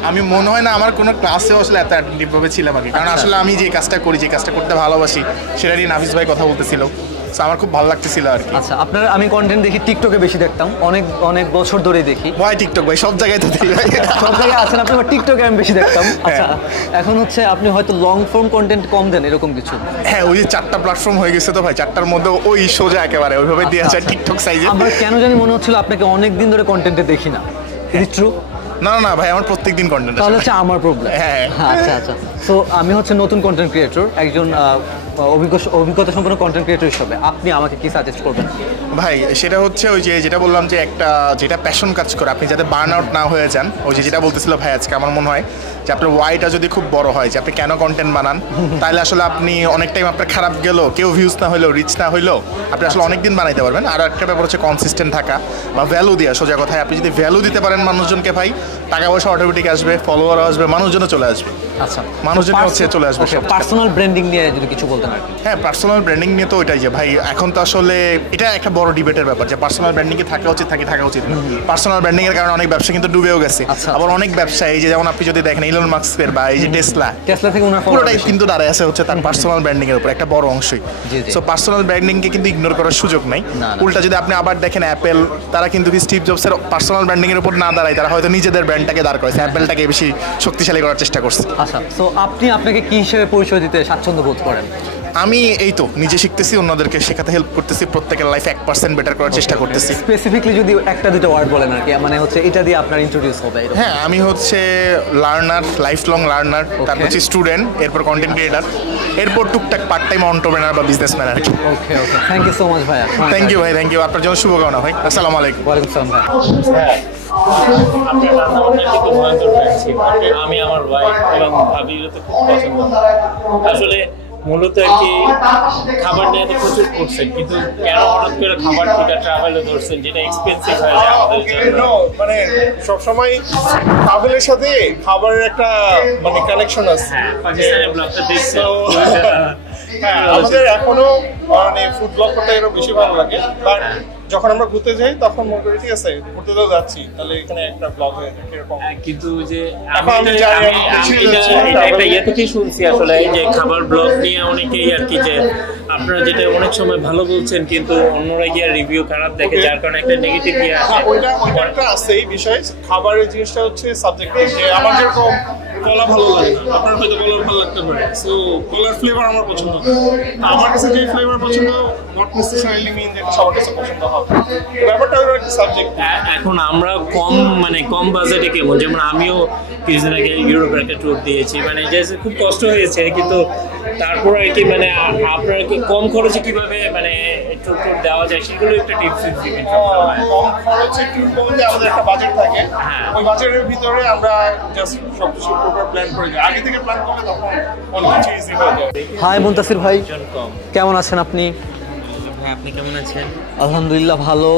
আমি মনে হয় না আমার কোনো ক্লাসেও আসলে এত অ্যাটেন্টিভভাবে ছিলাম আর কি, কারণ আসলে আমি যে কাজটা করি, যে কাজটা করতে ভালোবাসি সেটা নিয়ে নাফিস ভাই কথা বলতেছিল, আমার খুব ভালো লাগতেছিল আর কি। আচ্ছা, আপনার আমি কন্টেন্ট দেখি টিকটকে বেশি দেখতাম, অনেক বছর ধরে দেখি। ভাই টিকটক ভাই সব জায়গায় তো দেখি ভাই, সব জায়গায় আছেন আপনি, টিকটকে আমি বেশি দেখতাম। আচ্ছা, এখন হচ্ছে আপনি হয়তো লং ফর্ম কন্টেন্ট কম দেন এরকম কিছু? হ্যাঁ, ওই যে 4টা প্ল্যাটফর্ম হয়ে গেছে তো ভাই, 4টার মধ্যে ওই সোজা একেবারে ওইভাবে দেওয়া যায় টিকটক সাইজে। আমার কেন জানি মনে হচ্ছিল আপনাকে অনেক দিন ধরে কন্টেন্টে দেখি না। Is true? না না ভাই, আমার প্রত্যেকদিন কন্টেন্ট, তাহলে হচ্ছে আমার প্রবলেম। হ্যাঁ, আচ্ছা। সো আমি হচ্ছে নতুন কন্টেন্ট ক্রিয়েটর, একজন অভিজ্ঞতা সম্পন্ন কন্টেন্ট ক্রিয়েটর হিসেবে আপনি আমাকে কি সাজেস্ট করবেন? ভাই সেটা হচ্ছে ওই যে যেটা বললাম যে একটা যেটা প্যাশন কাজ করে, আপনি যাতে বার্ন আউট না হয়ে যান। ওই যে যেটা বলতেছিল ভাই আজকে, আমার মনে হয় যে আপনার ওয়াইটা যদি খুব বড় হয় যে আপনি কেন কন্টেন্ট বানান, তাহলে আসলে আপনি অনেক টাইম আপনার খারাপ গেল, কেউ ভিউজ না হইলেও, রিচ না হইলেও আপনি আসলে অনেক দিন বানাইতে পারবেন। আর একটা ব্যাপার হচ্ছে কনসিস্টেন্ট থাকা বা ভ্যালু দেওয়া। সোজা কথায় আপনি যদি ভ্যালু দিতে পারেন মানুষজনকে ভাই, টাকা পয়সা অটোমেটিক আসবে, ফলোয়ার আসবে, মানুষজনও চলে আসবে। আচ্ছা, মানুষজন হচ্ছে চলে আসবে। পার্সোনাল ব্র্যান্ডিং নিয়ে যদি কিছু বলতেন আর কি। হ্যাঁ, পার্সোনাল ব্র্যান্ডিং নিয়ে তো ওইটাই যে ভাই এখন তো আসলে এটা একটা বড় ডিবেটের ব্যাপার যে পার্সোনাল ব্র্যান্ডিংয়ে থাকা উচিত থাকা উচিত না। পার্সোনাল ব্র্যান্ডিংয়ের কারণে অনেক ব্যবসা কিন্তু ডুবেও গেছে। আবার অনেক ব্যবসা এই যে যেমন আপনি যদি দেখেন ইলন মাস্কের বা এই যে টেসলা থেকে ওনার পুরোটাই কিন্তু দাঁড়ায় আছে হচ্ছে তার পার্সোনাল ব্র্যান্ডিং এর উপর, একটা বড় অংশই। সো পার্সোনাল ব্র্যান্ডিংকে কিন্তু ইগনোর করার সুযোগ নাই। উল্টা যদি আপনি আবার দেখেন অ্যাপেল, তারা কিন্তু স্টিভ জবসের পার্সোনাল ব্র্যান্ডিং এর উপর না দাঁড়ায়, তারা হয়তো নিজেদের ব্র্যান্ডটাকে দাঁড় করেছে, অ্যাপেলটাকে বেশি শক্তিশালী করার চেষ্টা করছে। আচ্ছা, তো আপনাকে কি হিসেবে পরিচয় দিতে স্বাচ্ছন্দ্য বোধ করেন? আমি এই তো নিজে শিখতেছি, অন্যদেরকে শেখাতে হেল্প করতেছি, প্রত্যেকের লাইফে 1% বেটার করার চেষ্টা করতেছি। স্পেসিফিকলি যদি একটা দুটো ওয়ার্ড বলেন আর কি, মানে হচ্ছে এটা দিয়ে আপনার ইন্ট্রোডিউস হবে। হ্যাঁ, আমি হচ্ছে লার্নার, লাইফ লং লার্নার, তারপর হচ্ছে স্টুডেন্ট, এরপর কন্টেন্ট ক্রিয়েটার, এরপর টুকটাক পার্ট টাইম অন্টারপ্রেনার বা বিজনেসম্যান আর কি। ওকে okay, thank you so much ভাইয়া। থ্যাংক ইউ ভাই, থ্যাংক ইউ। আপনার জন্য শুভকামনা ভাই। আসসালামু আলাইকুম। ওয়ালাইকুম আসসালাম ভাই। আপনার রান্নাবান্না কিন্তু ভয়ঙ্কর হয়েছে। আমি আমার ওয়াইফ এবং ভাবিরও তো খুব পছন্দ। আসলে মূলত আর কি খাবার নিয়ে তো প্রচুর করছেন, কিন্তু কেন হঠাৎ করে খাবার থেকে ট্রাভেলও ধরছেন, যেটা এক্সপেন্সিভ হয়ে যায় আমাদের জন্য? মানে সবসময় ট্রাভেলের সাথে খাবারের একটা মানে কানেকশন আছে। হ্যাঁ, পাকিস্তানের ব্লগটা দেখছি। হ্যাঁ, আমাদের এখনো মানে ফুড ব্লগ করতে আরো বেশি ভালো লাগে, বাট যখন আমরা ঘুরতে যাই তখন মনে করি ঠিক আছে ঘুরতে তো যাচ্ছি, তাহলে এখানে একটা ব্লগ হয়ে যায় কিরকম। কিন্তু যে আমি একটা ইয়ে থেকে শুনছি আসলে যে খাবার ব্লগ নিয়ে অনেকেই আর কি, যে আপনারা যেটা অনেক সময় ভালো বলছেন কিন্তু অন্যরা গিয়ে রিভিউ খারাপ দেখে, যার কারণে একটা নেগেটিভ ইয়ে আসে। ওইটা একটা আছে এই বিষয়। খাবারের জিনিসটা হচ্ছে সাবজেক্টিভ, যে আমার যেরকম কলা ভালো লাগে না, আপনার হয়তো কলা ভালো লাগতে পারে, সো কলার ফ্লেভার আমার পছন্দ না। আমার কাছে যে ফ্লেভার পছন্দ নট নেসেসারিলি মিন যে সবার কাছে পছন্দ হবে। ব্যাপারটা হলো একটা সাবজেক্ট। এখন আমরা কম বাজেটে কেমন, যেমন আমিও কিছুদিন আগে ইউরোপের একটা ট্যুর দিয়েছি, মানে যে খুব কষ্ট হয়েছে, কিন্তু তারপর আর কি মানে আপনার কি কম খরচে কিভাবে মানে ট্যুর দেওয়া যায় সেগুলো একটা টিপস দিবেন। কম খরচে ট্যুর বলতে আমাদের একটা বাজেট থাকে, ওই বাজেটের ভিতরে আমরা জাস্ট সবকিছু প্রপার প্ল্যান করে যাই। আগে থেকে প্ল্যান করলে তখন অনেক কিছু ইজি হয়ে যায়। হাই মুনতাসির ভাই, কেমন আছেন আপনি? ভাই আপনি কেমন আছেন? আলহামদুলিল্লাহ ভালো।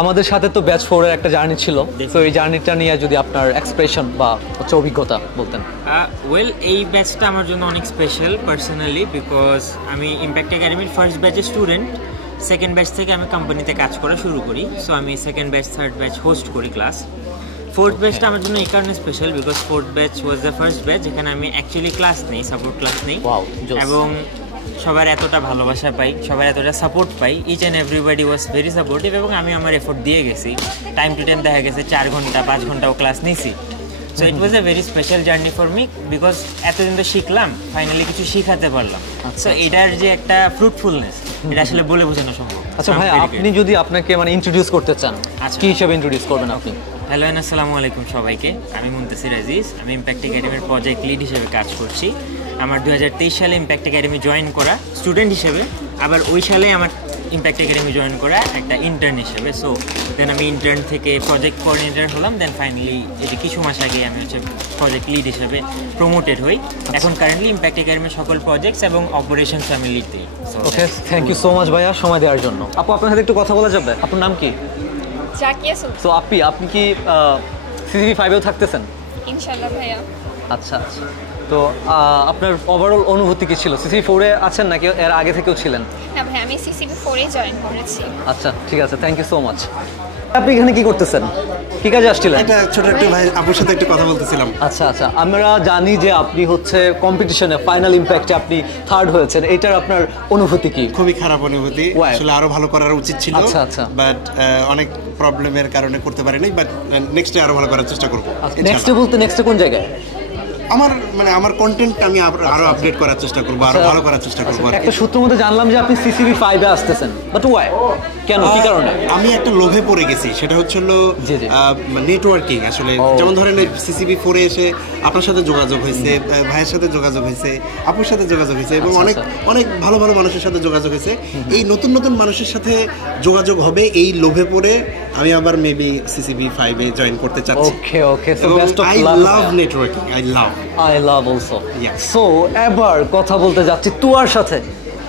আমাদের সাথে তো ব্যাচ 4 এর একটা জার্নি ছিল, তো এই জার্নিটা নিয়ে যদি আপনার এক্সপ্রেশন বা হচ্ছে অভিজ্ঞতা বলতেন। ওয়েল, এই ব্যাচটা আমার জন্য অনেক স্পেশাল পার্সোনালি, বিকজ আমি ইম্প্যাক্ট একাডেমির ফার্স্ট ব্যাচের স্টুডেন্ট। সেকেন্ড ব্যাচ থেকে আমি কোম্পানিতে কাজ করা শুরু করি, সো আমি second batch third batch host করি ক্লাস। ফোর্থ ব্যাচটা আমার জন্য এই কারণে special because fourth batch was the first batch যেখানে আমি অ্যাকচুয়ালি ক্লাস নেই, সাপোর্ট ক্লাস নেই, এবং সবার এতটা ভালোবাসা পাই, সবার এতটা সাপোর্ট পাই। Each and everybody was very supportive, এবং আমি আমার এফোর্ট দিয়ে গেছি। টাইম টু টাইম দেখা গেছে 4 ঘন্টা 5 ঘন্টাও ক্লাস নিয়েছি। So it was a very special journey for me, because এতদিন তো শিখলাম, ফাইনালি কিছু শিখাতে পারলাম। সো এটার যে একটা ফ্রুটফুলনেস, এটা আসলে বলে বোঝানো সম্ভব। আচ্ছা ভাই, আপনি যদি আপনাকে মানে ইন্ট্রোডিউস করতে চান, কি হিসেবে ইন্ট্রোডিউস করবেন আপনি? হ্যালো, আসসালামু আলাইকুম সবাইকে। আমি মুনতাসির আজিজ, আমি ইম্প্যাক্ট একাডেমির প্রজেক্ট লিড হিসেবে কাজ করছি। আমার 2023 সালে ইম্প্যাক্ট একাডেমি জয়েন করা স্টুডেন্ট হিসেবে, আবার ওই সালে আমার ইম্প্যাক্ট একাডেমি জয়েন করা একটা ইন্টার্ন হিসেবে। সো দেন আমি ইন্টার্ন থেকে প্রজেক্ট কোঅর্ডিনেটর হলাম, দেন ফাইনালি এই যে কিছু মাস আগে আমি হচ্ছে প্রজেক্ট লিড হিসেবে প্রমোটেড হই। এখন কারেন্টলি ইম্প্যাক্ট একাডেমির সকল প্রজেক্টস এবং অপারেশনস আমি লিড দিই। ওকে, থ্যাংক ইউ সো মাচ ভাইয়া সময় দেওয়ার জন্য। আপু, আপনার সাথে একটু কথা বলা যাবে? আপনার নাম কি? জাকিয়া সুলতানা। সো আপনি কি সিসিবি 5-এও থাকতেছেন? ইনশাআল্লাহ ভাইয়া। আচ্ছা আচ্ছা, তো আপনার ওভারঅল অনুভূতি কি ছিল? সিসিবি 4-এ আছেন নাকি এর আগে থেকেও ছিলেন? না ভাই, আমি সিসিবি 4-এ জয়েন করেছি। আচ্ছা ঠিক আছে, থ্যাংক ইউ সো মাচ। আপনি এখানে কি করতেছেন, কি কাজে আসছিলেন? এটা ছোট একটা ভাই আপুর সাথে একটু কথা বলতেছিলাম। আচ্ছা আচ্ছা, আমরা জানি যে আপনি হচ্ছে কম্পিটিশনে ফাইনাল ইম্প্যাক্টে আপনি থার্ড হয়েছেন, এটার আপনার অনুভূতি কি? খুবই খারাপ অনুভূতি, আসলে আরো ভালো করার উচিত ছিল। আচ্ছা আচ্ছা, বাট অনেক প্রবলেমের কারণে করতে পারিনি, বাট নেক্সটে আরো ভালো করার চেষ্টা করব। নেক্সটে বলতে নেক্সটে কোন জায়গায়? আমার কন্টেন্ট আমি আরো আপডেট করার চেষ্টা করব, আরো ভালো করার চেষ্টা করব। একটা সূত্র মধ্যে জানলাম যে আপনি সিসিবি 5-এ আসতেছেন, বাট ওয়াই, কেন, কি কারণে? আমি একটা লোভে পড়ে গেছি, সেটা হচ্ছে নেটওয়ার্কিং। আসলে যেমন ধরেন সিসিবি 4-এ এসে আপনার সাথে যোগাযোগ হয়েছে, ভাইয়ের সাথে যোগাযোগ হয়েছে, আপুর সাথে যোগাযোগ হয়েছে, এবং অনেক ভালো ভালো মানুষের সাথে যোগাযোগ হয়েছে। এই নতুন নতুন মানুষের সাথে যোগাযোগ হবে, এই লোভে পড়ে আমি আবার মেবি সিসিবি 5-এ জয়েন করতে চাচ্ছি। Okay okay, so best of luck. Love. I love networking, I love also. So এবার কথা বলতে যাচ্ছি তুয়ার সাথে।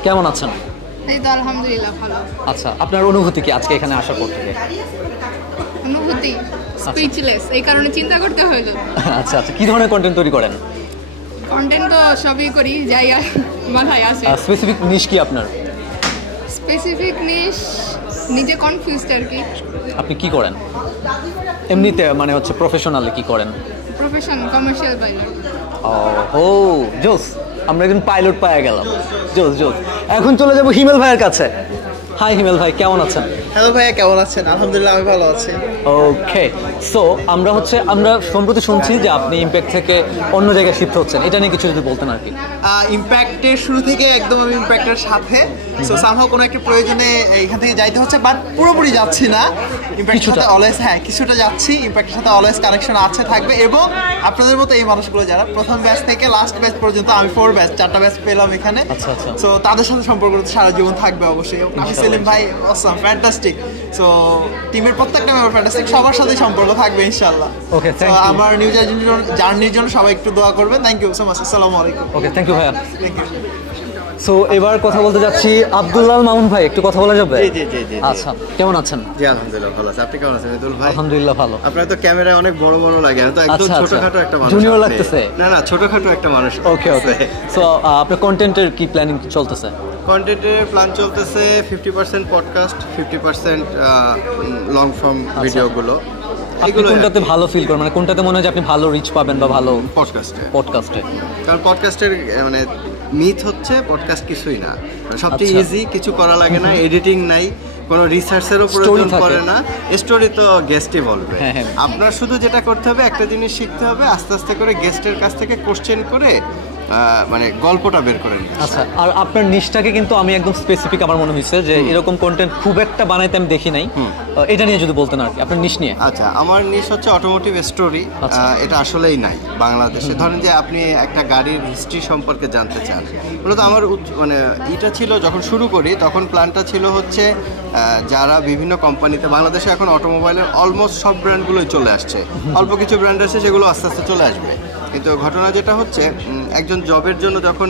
কেমন আছেন? এই তো আলহামদুলিল্লাহ ভালো। আচ্ছা, আপনার অনুভূতি কি আজকে এখানে আসার পর থেকে? অনুভূতি স্পিচলেস, এই কারণে চিন্তা করতে হলো। আচ্ছা আচ্ছা, কি ধরনের কন্টেন্ট তৈরি করেন? কন্টেন্ট তো সবই করি, যাই আর মাথায় আসে। স্পেসিফিক নিশ কি আপনার? স্পেসিফিক নিশ নিজে কনফিউজড আর কি। আপনি কি করেন এমনিতে, মানে হচ্ছে প্রফেশনালি কি করেন? Profession commercial pilot. ও জোস, আমরা একজন পাইলট পাওয়া গেলাম, জোস জোস। এখন চলে যাব হিমেল ভাইয়ের কাছে। হাই হিমেল ভাই, কেমন আছেন? হ্যালো ভাইয়া, কেমন আছেন? আলহামদুলিল্লাহ আমি ভালো আছি। ওকে, সো আমরা সম্প্রতি শুনছি যে আপনি ইমপ্যাক্ট থেকে অন্য জায়গায় শিফট হচ্ছেন, এটা নিয়ে কিছু যদি বলতেন আর কি। ইমপ্যাক্টের শুরু থেকে একদম আমি ইমপ্যাক্টের সাথে, সো সামহাও কোনো একটা প্রয়োজনে এখান থেকে যাইতে হচ্ছে, বাট পুরোপুরি যাচ্ছি না। ইমপ্যাক্টের সাথে অলওয়েজ, হ্যাঁ কিছুটা যাচ্ছি, ইমপ্যাক্টের সাথে অলওয়েজ কানেকশন আছে, থাকবে। এবং আপনাদের মতো এই মানুষগুলো যারা প্রথম ব্যাচ থেকে লাস্ট ব্যাচ পর্যন্ত, আমি 4 ব্যাচ, 4টা ব্যাচ পেলাম এখানে, সো তাদের সাথে সম্পর্ক সারা জীবন থাকবে অবশ্যই। আমি সেলিম ভাই অসাম, ফ্যান্টাস্টিক। সো টিমের প্রত্যেকটা মেম্বার ফ্যান্টাস্টিক, সবার সাথে সম্পর্ক থাকবে ইনশাআল্লাহ। Okay, thank you. আমার নিউ জার্নির জন্য সবাই একটু দোয়া করবেন। Thank you so much. আসসালামু আলাইকুম। ওকে, থ্যাংক ইউ ভাইয়া। Thank you. সো এবার কথা বলতে যাচ্ছি আব্দুল্লাহ মামুন ভাই, একটু কথা বলা যাবে? জি। আচ্ছা, কেমন আছেন? জি আলহামদুলিল্লাহ ভালো আছি। আপনি কেমন আছেন মিদুল ভাই? আলহামদুলিল্লাহ ভালো। আপনার তো ক্যামেরায় অনেক বড় বড় লাগে, আমি তো একদম ছোটখাটো একটা মানুষ। জুনিয়র লাগতেছে? না ছোটখাটো একটা মানুষ। ওকে। সো আপনার কন্টেন্টের কি প্ল্যানিং চলতেছে? কন্টেন্টের প্ল্যান চলতেছে 50% পডকাস্ট, 50% লং ফর্ম ভিডিওগুলো। আপনি কোনটাতে ভালো ফিল করেন, মানে কোনটাতে মনে হয় যে আপনি ভালো রিচ পাবেন বা ভালো? পডকাস্টে। কারণ পডকাস্টের মানে মিথ হচ্ছে পডকাস্ট কিছুই না, সবচেয়ে ইজি, কিছু করা লাগে না, এডিটিং নাই, কোনো রিসার্চেরও প্রয়োজন পড়ে না, স্টোরি তো গেস্টই বলবে। আপনার শুধু যেটা করতে হবে, একটা জিনিস শিখতে হবে, আস্তে আস্তে করে গেস্টের কাছ থেকে কোশ্চেন করে মানে গল্পটা বের করে নিই। আচ্ছা, আর আপনার নিশটাকে কিন্তু আমি একদম স্পেসিফিক আমার মনে হয়েছে যে এরকম কন্টেন্ট খুব একটা বানাইতে আমি দেখি নাই, এটা নিয়ে যদি বলতেন আর কি, আপনার নিশ নিয়ে। আচ্ছা, আমার নিশ হচ্ছে অটোমোটিভ স্টোরি। এটা আসলেই নাই বাংলাদেশে। ধরেন যে আপনি একটা গাড়ির হিস্ট্রি সম্পর্কে জানতে চান, মূলত আমার মানে এটা ছিল যখন শুরু করি তখন প্ল্যানটা ছিল হচ্ছে যারা বিভিন্ন কোম্পানিতে, বাংলাদেশে এখন অটোমোবাইলের অলমোস্ট সব ব্র্যান্ডগুলোই চলে আসছে, অল্প কিছু ব্র্যান্ড আছে যেগুলো আস্তে আস্তে চলে আসবে। কিন্তু ঘটনা যেটা হচ্ছে, একজন জবের জন্য যখন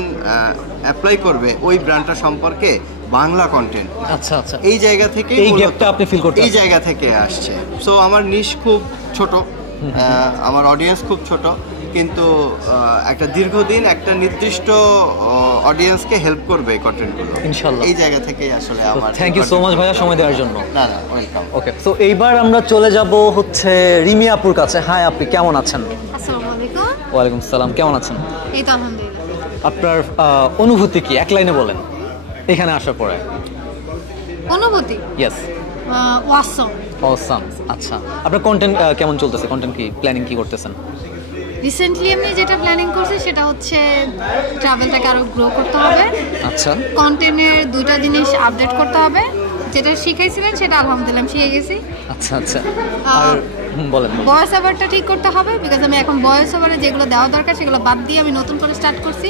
অ্যাপ্লাই করবে ওই ব্র্যান্ডটা সম্পর্কে বাংলা কন্টেন্ট, আচ্ছা এই জায়গা থেকে এই গ্যাপটা আপনি ফিল করতে, এই জায়গা থেকে আসছে। সো আমার নিশ খুব ছোট, আমার অডিয়েন্স খুব ছোট, কিন্তু একটা দীর্ঘদিন একটা নির্দিষ্ট অডিয়েন্সকে হেল্প করবে এই কন্টেন্টগুলো ইনশাআল্লাহ। এই জায়গা থেকে আসলে আমার থ্যাংক ইউ সো মাচ ভাইয়া সময় দেওয়ার জন্য। না ওয়েলকাম। ওকে, সো এইবার আমরা চলে যাব হচ্ছে রিমি আপুর কাছে। হাই আপনি কেমন আছেন? আসসালামু আলাইকুম। ওয়ালাইকুম আসসালাম, কেমন আছেন? এই তো আলহামদুলিল্লাহ। আপনার অনুভূতি কি, এক লাইনে বলেন এখানে আসার পরে? অনুভূতি? ইয়েস। অসাম। আচ্ছা, আপনার কন্টেন্ট কেমন চলতেছে? কন্টেন্ট কি প্ল্যানিং কি করতেছেন? রিসেন্টলি আমি যেটা প্ল্যানিং করছি সেটা হচ্ছে ট্রাভেলটাকে আরো গ্রো করতে হবে। আচ্ছা, কন্টেন্টের দুইটা জিনিস আপডেট করতে হবে। যেটা শিখাইছিলেন সেটা আলহামদুলিল্লাহ আমি শিখে গেছি। আচ্ছা। আর বলেন। ভয়েস ওভারটা ঠিক করতে হবে, বিকজ আমি এখন ভয়েস ওভারে যেগুলো দেওয়া দরকার সেগুলো বাদ দিয়ে আমি নতুন করে স্টার্ট করছি।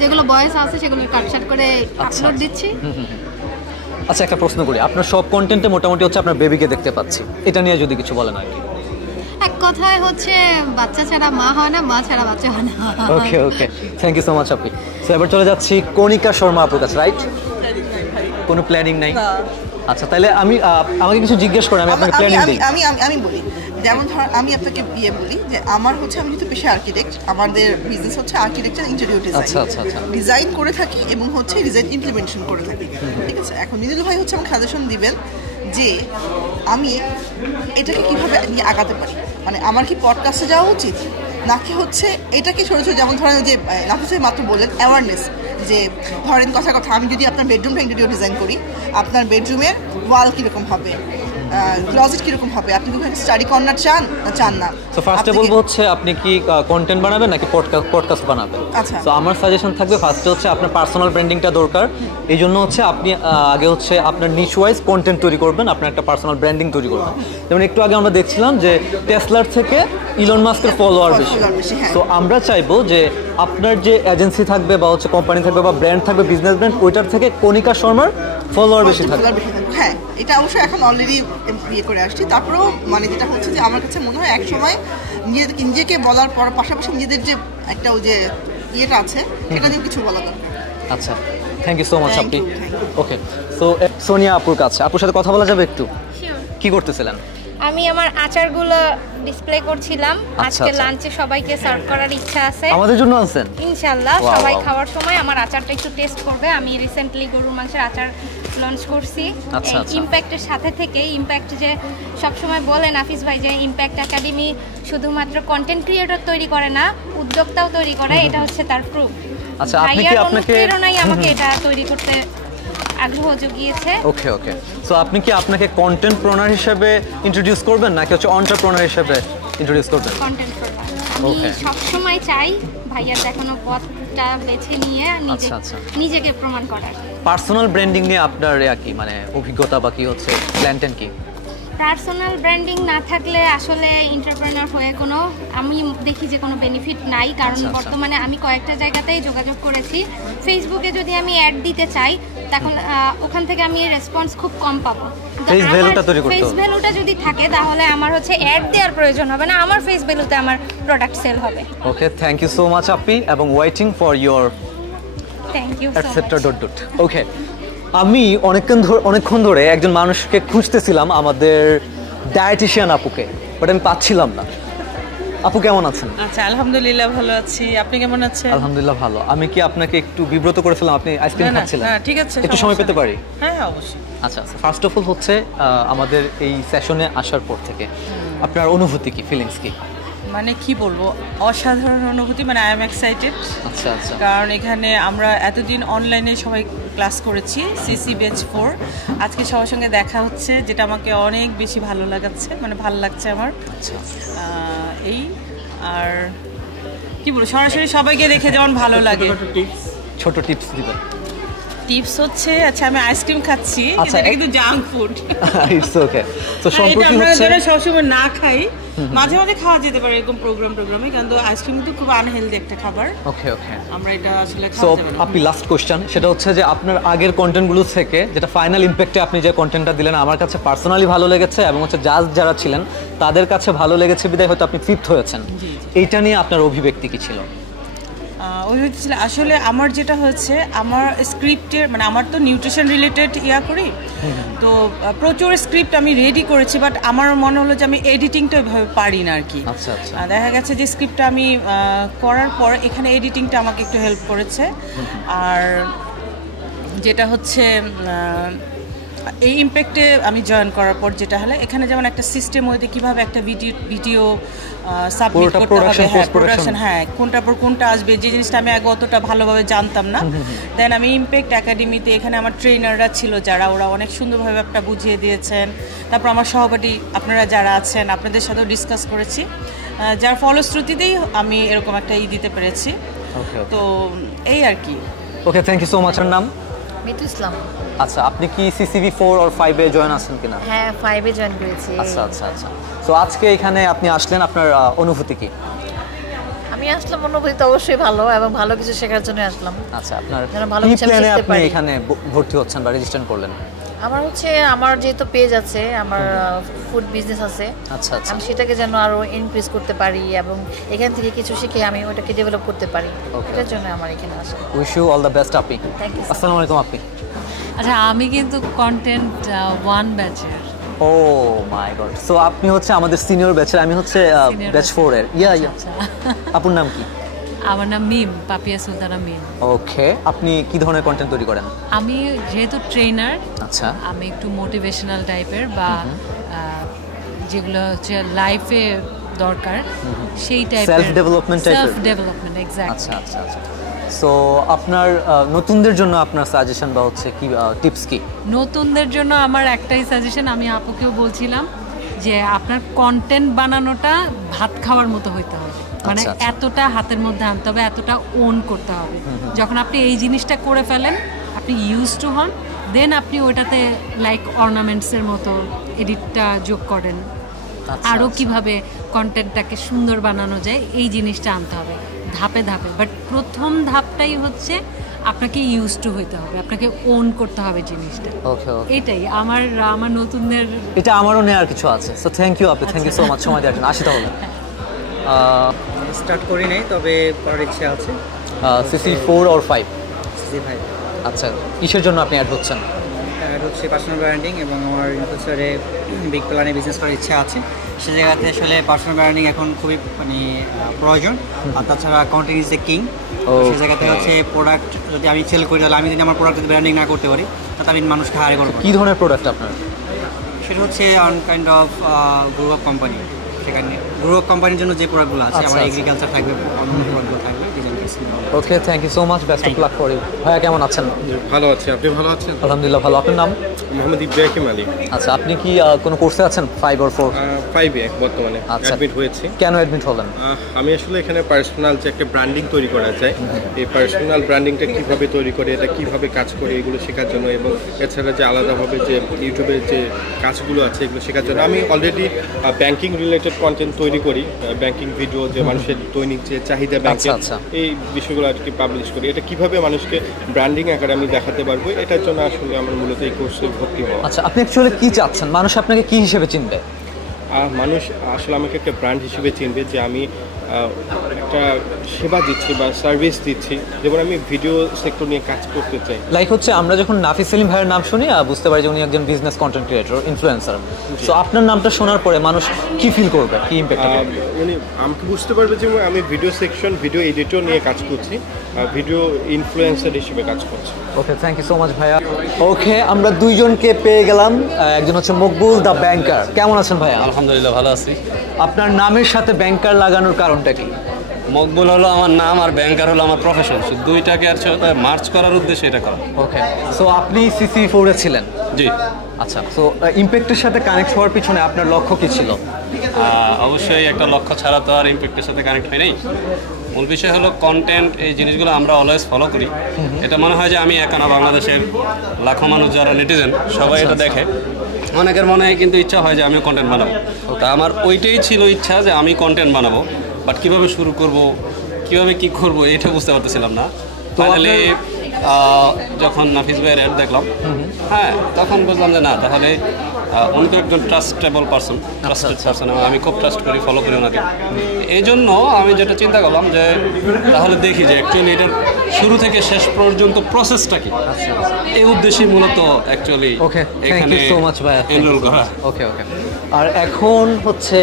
যেগুলো ভয়েস আছে সেগুলো কাটছাট করে আপলোড দিচ্ছি। আচ্ছা, একটা প্রশ্ন করি, আপনার সব কন্টেন্টে মোটামুটি হচ্ছে আপনার বেবিকে দেখতে পাচ্ছি, এটা নিয়ে যদি কিছু বলেন আর কি। এক কথায় হচ্ছে বাচ্চা ছাড়া মা হয় না, মা ছাড়া বাচ্চা হয় না। ওকে, থ্যাংক ইউ সো মাচ আপনি। সো এবার চলে যাচ্ছি কণিকা শর্মা আপুর কাছে, রাইট? কোনো প্ল্যানিং নাই? আচ্ছা, তাহলে আমাকে কিছু জিজ্ঞেস করেন, আমি আপনাকে প্ল্যানিং দিই। আমি বলি, যেমন ধর আমি আপনাকে বলি যে আমার হচ্ছে, আমি যেহেতু পেশা আর্কিটেক্ট, আমাদের বিজনেস হচ্ছে আর্কিটেকচার, ইন্টেরিয়র ডিজাইন। আচ্ছা। ডিজাইন করে থাকি এবং হচ্ছে ডিজাইন ইমপ্লিমেন্টেশন করে থাকি, ঠিক আছে? এখন মিদুল ভাই হচ্ছে আমাকে সাজেশন দিবেন যে আমি এটাকে কিভাবে নিয়ে আগাতে পারি, মানে আমার কি পডকাস্টে যাওয়া উচিত নাকি হচ্ছে এটাকে ছোটো ছোটো, যেমন ধরেন যে নাফিস ভাই মাত্র বললেন অ্যাওয়ারনেস, যে ধরেন কথা আমি যদি আপনার বেডরুমটা ইন্টেরিয়র ডিজাইন করি, আপনার বেডরুমের ওয়াল কীরকম হবে, ক্লোজেট কিরকম হবে, আপনি কি স্টাডি কর্নার চান না? সো ফার্স্টে বলবো হচ্ছে আপনি কি কন্টেন্ট বানাবেন নাকি পডকাস্ট বানাবেন? আচ্ছা, সো আমার সাজেশন থাকবে ফার্স্টে হচ্ছে আপনার পার্সোনাল ব্র্যান্ডিংটা দরকার। এই জন্য হচ্ছে আপনি আগে হচ্ছে আপনার নিশ ওয়াইজ কন্টেন্ট তৈরি করবেন, আপনার একটা পার্সোনাল ব্র্যান্ডিং তৈরি করবেন। যেমন একটু আগে আমরা দেখছিলাম যে টেসলার থেকে ইলন মাস্কের ফলোয়ার বেশি। সো আমরা চাইবো যে আপনার যে এজেন্সি থাকবে বা হচ্ছে কোম্পানি থাকবে বা ব্র্যান্ড থাকবে, বিজনেস ব্র্যান্ড, ওইটার থেকে কণিকা শর্মার ফলোয়ার বেশি থাকবে। হ্যাঁ, এটা অবশ্যই এখন অলরেডি ইয়ে করে আসছি। তারপরেও মানে যেটা হচ্ছে যে আমার কাছে মনে হয় এক সময় নিজেকে বলার পর পাশাপাশি নিজেদের যে একটা ওই যে ইয়েটা আছে এটা নিয়ে কিছু বলা দরকার। আচ্ছা, থ্যাংক ইউ সো মাচ আপনি। ওকে, সো সোনিয়া আপুর কাছে, আপুর সাথে কথা বলা যাবে একটু? কি করতেছিলেন? আমি আমার আচারগুলো ডিসপ্লে করছিলাম। আজকে লাঞ্চে সবাইকে সার্ভ করার ইচ্ছা আছে। আমাদের জন্য আনছেন? ইনশাআল্লাহ সবাই খাওয়ার সময় আমার আচারটা একটু টেস্ট করবে। আমি রিসেন্টলি গরুর মাংসের আচার লঞ্চ করছি। ইমপ্যাক্টের সাথে থেকে, ইমপ্যাক্ট যে সবসময় বলে নাফিস ভাই যে ইমপ্যাক্ট একাডেমি শুধুমাত্র কন্টেন্ট ক্রিয়েটর তৈরি করে না, উদ্যোক্তাও তৈরি করে, এটা হচ্ছে তার প্রুফ। আচ্ছা, আপনি কি আপনাকে প্রেরণাই আমাকে এটা তৈরি করতে আগ্রহ জুগিয়েছে। ওকে ওকে, সো আপনি কি আপনাকে কন্টেন্ট প্রনার হিসেবে ইন্ট্রোডিউস করবেন নাকি হচ্ছে এন্টারপ্রেনার হিসেবে ইন্ট্রোডিউস করবেন? কন্টেন্ট প্রনার আমি সবসময় চাই ভাইয়ার দেখানো পথটা বেছে নিয়ে নিজেকে প্রমাণ করার। পার্সোনাল ব্র্যান্ডিং নিয়ে আপনার কি মানে অভিজ্ঞতা বা কি হচ্ছে প্ল্যান কি? পার্সোনাল ব্র্যান্ডিং না থাকলে আসলে এন্টারপ্রেনার হয়ে কোনো আমি দেখি যে কোনো বেনিফিট নাই, কারণ বর্তমানে আমি কয়েকটা জায়গাতেই যোগাযোগ করেছি। ফেসবুকে যদি আমি অ্যাড দিতে চাই তখন ওখান থেকে আমি রেসপন্স খুব কম পাবো। ফেস ভ্যালুটা যদি থাকে তাহলে আমার হচ্ছে অ্যাড দেওয়ার প্রয়োজন হবে না, আমার ফেস ভ্যালুতে আমার প্রোডাক্ট সেল হবে। Okay, thank you so much আপি, এবং waiting for your thank you etcetera dot dot. Okay, আমি অনেকক্ষণ ধরে একজন মানুষকে খুঁজতেছিলাম, আমাদের ডায়েটিশিয়ান আপুকে, বাট আমি পাচ্ছিলাম না। আপু কেমন আছেন? আচ্ছা, আলহামদুলিল্লাহ ভালো আছি। আপনি কেমন আছেন? আলহামদুলিল্লাহ ভালো। আমি কি আপনাকে একটু বিব্রত করে ফেললাম? আপনি আইসক্রিম খাচ্ছিলেন? না, ঠিক আছে, একটু সময় পেতে পারি? হ্যাঁ অবশ্যই। আচ্ছা, ফার্স্ট অফ অল হচ্ছে আমাদের এই সেশনে আসার পর থেকে আপনার অনুভূতি কি, ফিলিংস কি? মানে কি বলবো, অসাধারণ অনুভূতি, মানে আই এম এক্সাইটেড। আচ্ছা আচ্ছা, কারণ এখানে আমরা এতদিন অনলাইনে সবাই ক্লাস করেছি, সিসি ব্যাচ 4, আজকে সবার সঙ্গে দেখা হচ্ছে, যেটা আমাকে অনেক বেশি ভালো লাগাচ্ছে, মানে ভালো লাগছে আমার। আচ্ছা, এই আর কি বলবো, সরাসরি সবাইকে দেখে যেমন ভালো লাগে। ছোট টিপস দিবেন? টিপস হচ্ছে, আচ্ছা আমি আইসক্রিম খাচ্ছি, এটা কিন্তু জাঙ্ক ফুড। It's okay. তো সম্পর্কে আমরা হচ্ছে যারা সবসময় না খাই, মাঝে মাঝে খাওয়া যেতে পারে এরকম প্রোগ্রামে, কিন্তু আইসক্রিম কিন্তু খুব আনহেলদি একটা খাবার। ওকে ওকে, আমরা এটা আসলে খাওয়া যাবে না। আপনি লাস্ট কোশ্চেন, সেটা হচ্ছে যে আপনার আগের কন্টেন্টগুলো থেকে যেটা ফাইনাল ইমপ্যাক্টে আপনি যে কন্টেন্টটা দিলেন আমার কাছে পার্সোনালি ভালো লেগেছে, এবং হচ্ছে জাজ যারা ছিলেন তাদের কাছে ভালো লেগেছে বিধায় হয়তো আপনি তৃপ্ত হয়েছেন। এইটা নিয়ে আপনার অভিব্যক্তি কি ছিল? ছিল আসলে আমার যেটা হচ্ছে, আমার স্ক্রিপ্টের মানে আমার তো নিউট্রিশন রিলেটেড করি, তো প্রচুর স্ক্রিপ্ট আমি রেডি করেছি, বাট আমার মনে হলো যে আমি এডিটিংটা ওইভাবে পারি না আর কি। আচ্ছা আচ্ছা, দেখা গেছে যে স্ক্রিপ্টটা আমি করার পর এখানে এডিটিংটা আমাকে একটু হেল্প করেছে। আর যেটা হচ্ছে এই ইম্প্যাক্টে আমি জয়েন করার পর যেটা হলো, এখানে যেমন একটা সিস্টেম হইতে কীভাবে একটা ভিডিও সাবমিট করতে হবে, হ্যাঁ প্রোডাকশন, হ্যাঁ কোনটার পর কোনটা আসবে, যে জিনিসটা আমি আগে অতটা ভালোভাবে জানতাম না। দেন আমি ইম্প্যাক্ট একাডেমিতে এখানে আমার ট্রেনাররা ছিল যারা, ওরা অনেক সুন্দরভাবে একটা বুঝিয়ে দিয়েছেন। তারপর আমার সহপাঠী আপনারা যারা আছেন, আপনাদের সাথেও ডিসকাস করেছি, যার ফলশ্রুতিতেই আমি এরকম একটা দিতে পেরেছি। তো এই আর কি। ওকে, থ্যাংক ইউ সো মাচ। আপনার নাম? মিতু ইসলাম। আচ্ছা, আপনি কি সিসিবি 4 আর 5 এ জয়েন আছেন কিনা? হ্যাঁ, 5 এ জয়েন করেছি। আচ্ছা আচ্ছা আচ্ছা, সো আজকে এখানে আপনি আসলেন, আপনার অনুভূতি কি? আমি আসলাম, অনুভূতি তো অবশ্যই ভালো, এবং ভালো কিছু শেখার জন্য আসলাম। আচ্ছা, আপনার ভালো কি কিছু প্ল্যানে শিখতে আপনি পারি। এখানে ভর্তি হচ্ছেন বা রেজিস্ট্রেশন করলেন? আমার হচ্ছে, আমার যেহেতু পেজ আছে, আমার ফুড বিজনেস আছে, আচ্ছা আচ্ছা, আমি সেটাকে যেন আরো ইনক্রিজ করতে পারি এবং এখান থেকে কিছু শিখে আমি ওটাকে ডেভেলপ করতে পারি, এটার জন্য আমার এখানে আসা। Wish you all the best আপি। Thank you. আসসালামু আলাইকুম আপি। আচ্ছা, আমি কিন্তু কন্টেন্ট 1 ব্যাচের। ও মাই গড, সো আপনি হচ্ছে আমাদের সিনিয়র ব্যাচের, আমি হচ্ছে ব্যাচ 4 এর। ইয়া ইয়া, আপনার নাম কি? আমার নাম মিম, পাপিয়া সুলতানা মিম। ওকে, আপনি কি ধরনের কন্টেন্ট তৈরি করেন? আমি যেহেতু ট্রেনার, আচ্ছা, আমি একটু মোটিভেশনাল টাইপের বা যেগুলো হচ্ছে লাইফে দরকার সেই টাইপের, সেলফ ডেভেলপমেন্ট টাইপের। Self development, exactly. আচ্ছা আচ্ছা আচ্ছা, সো আপনার নতুনদের জন্য আপনার সাজেশন বা হচ্ছে কি টিপস কি? নতুনদের জন্য আমার একটাই সাজেশন, আমি আপুকেও বলছিলাম যে আপনার কন্টেন্ট বানানোটা ভাত খাওয়ার মতো হইতে হবে, মানে এতটা হাতের মধ্যে আনতে হবে, এতটা ওন করতে হবে। যখন আপনি এই জিনিসটা করে ফেলেন, আপনি ইউজ টু হন, দেন আপনি ওইটাতে লাইক অর্নামেন্টসের মতো এডিটটা যোগ করেন, আরও কিভাবে কন্টেন্টটাকে সুন্দর বানানো যায় এই জিনিসটা আনতে হবে ধাপে ধাপে। বাট প্রথম ধাপটাই হচ্ছে আপনাকে ইউজ টু হইতে হবে, আপনাকে ওন করতে হবে জিনিসটা। এটাই আমার নতুনদের, এটা আমারও নেওয়ার কিছু আছে। সো থ্যাংক ইউ আপনি, থ্যাংক ইউ সো মাচ সময় দেওয়ার জন্য। আসি তাহলে। স্টার্ট করি নাই, তবে করার ইচ্ছা আছে। সিসি 4 আর 5? সিসি 5। আচ্ছা, কিসের জন্য আপনি অ্যাড হচ্ছেন? অ্যাড হচ্ছে পার্সোনাল ব্র্যান্ডিং, এবং আমার ফিউচারে বিগ প্ল্যানে বিজনেস করার ইচ্ছা আছে। সে জায়গাতে আসলে পার্সোনাল ব্র্যান্ডিং এখন খুবই মানে প্রয়োজন। আর তাছাড়া কন্টেন্ট ইজ দ্য কিং। সেই জায়গাতে হচ্ছে প্রোডাক্ট যদি আমি সেল করি, তাহলে আমি যদি আমার প্রোডাক্ট যদি ব্র্যান্ডিং না করতে পারি, তাহলে আমি মানুষকে হায়ার করবো। কী ধরনের প্রোডাক্ট আপনার? সেটা হচ্ছে on kind of grow up company. সেখানে গ্রো আপ কোম্পানির জন্য যে প্রোডাক্টগুলো আছে, আমার এগ্রিকালচার থাকবে, অন্য প্রোডাক্টগুলো থাকবে, design okay, thank you so much, best of luck for you. ভাইয়া কেমন আছেন? ভালো আছি, আপনি ভালো আছেন? আলহামদুলিল্লাহ ভালো। আপনার নাম? মোহাম্মদ ইব্রাহিম আলী। আচ্ছা, আপনি কি কোনো কোর্সে আছেন 5 or 4? 5-এ বর্তমানে অ্যাডমিট হয়েছি। কেন অ্যাডমিট হলেন? আমি আসলে এখানে পার্সোনাল যে একটা ব্র্যান্ডিং তৈরি করা যায়, এই পার্সোনাল ব্র্যান্ডিংটা কীভাবে তৈরি করে, এটা কীভাবে কাজ করে এগুলো শেখার জন্য, এবং এছাড়া যে আলাদাভাবে যে ইউটিউবের যে কাজগুলো আছে এগুলো শেখার জন্য। আমি অলরেডি ব্যাংকিং রিলেটেড কন্টেন্ট তৈরি করি, ব্যাংকিং ভিডিও, যে মানুষের দৈনিক যে চাহিদা ব্যাংকে, এই বিষয়গুলো আর কি পাবলিশ করি। এটা কীভাবে মানুষকে ব্র্যান্ডিং আকারে আমি দেখাতে পারবো, এটার জন্য আসলে আমার মূলত এই কোর্সে ভর্তি হওয়া। আচ্ছা, আপনি অ্যাকচুয়ালি কি চাচ্ছেন? মানুষ আপনাকে কি হিসেবে চিনবে? মানুষ আসলে আমাকে একটা ব্র্যান্ড হিসেবে চিনবে যে আমি একটা সেবা দিচ্ছি বা সার্ভিস দিচ্ছি, যেমন আমি ভিডিও সেক্টর নিয়ে কাজ করতে চাই। লাইক হচ্ছে আমরা যখন নাফিস সেলিম ভাইয়ের নাম শুনি বুঝতে পারি যে উনি একজন business content creator, influencer. So আপনার নামটা শোনার পরে মানুষ কি ফিল করবে, কি ইম্প্যাক্ট হবে? উনি আমাকে বুঝতে পারবে যে আমি ভিডিও সেকশন, ভিডিও এডিটর নিয়ে কাজ করছি, ভিডিও ইনফ্লুয়েন্সার হিসেবে কাজ করছি। ওকে, থ্যাংক ইউ সো মাচ ভাইয়া। ওকে, আমরা দুইজনকে পেয়ে গেলাম। একজন হচ্ছে মকবুল দ্য ব্যাংকার। কেমন আছেন ভাইয়া? আলহামদুলিল্লাহ ভালো আছি। আপনার নামের সাথে ব্যাংকার লাগানোর কারণটা কি? মকবুল হলো আমার নাম আর ব্যাংকার হলো আমার প্রফেশন, দুইটাকে আর মার্চ করার উদ্দেশ্যে এটা করা। ওকে, সো আপনি CC4-এ ছিলেন? জি। আচ্ছা, সো ইমপ্যাক্টের সাথে কানেক্ট হওয়ার পিছনে আপনার লক্ষ্য কি ছিল? অবশ্যই একটা লক্ষ্য ছাড়া তো আর ইমপ্যাক্টের সাথে কানেক্ট হয় নাই। মূল বিষয় হলো কন্টেন্ট, এই জিনিসগুলো আমরা অলওয়েজ ফলো করি। এটা মনে হয় যে আমি একা না, বাংলাদেশের লাখো মানুষ যারা নেটিজেন সবাই এটা দেখে। অনেকের মনে হয় কিন্তু ইচ্ছা হয় যে আমিও কন্টেন্ট বানাবো। তা আমার ওইটাই ছিল ইচ্ছা যে আমি কন্টেন্ট বানাবো, বাট কীভাবে শুরু করব, কীভাবে কী করব এটা বুঝতে পারতেছিলাম না। তাহলে যখন নাফিস ভাইয়ের অ্যাড দেখলাম, হ্যাঁ, তখন বুঝলাম যে না, তাহলে উনি তো একজন ট্রাস্টেবল পারসন, ট্রাস্টেড পারসন, আমি খুব ট্রাস্ট করি, ফলো করি ওনাকে। এই জন্য আমি যেটা চিন্তা করলাম যে তাহলে দেখি যে অ্যাকচুয়ালি এটার শুরু থেকে শেষ পর্যন্ত প্রসেসটা কি, এই উদ্দেশ্যে মূলত অ্যাকচুয়ালি এখানে এনরোল করা। ওকে ওকে, আর এখন হচ্ছে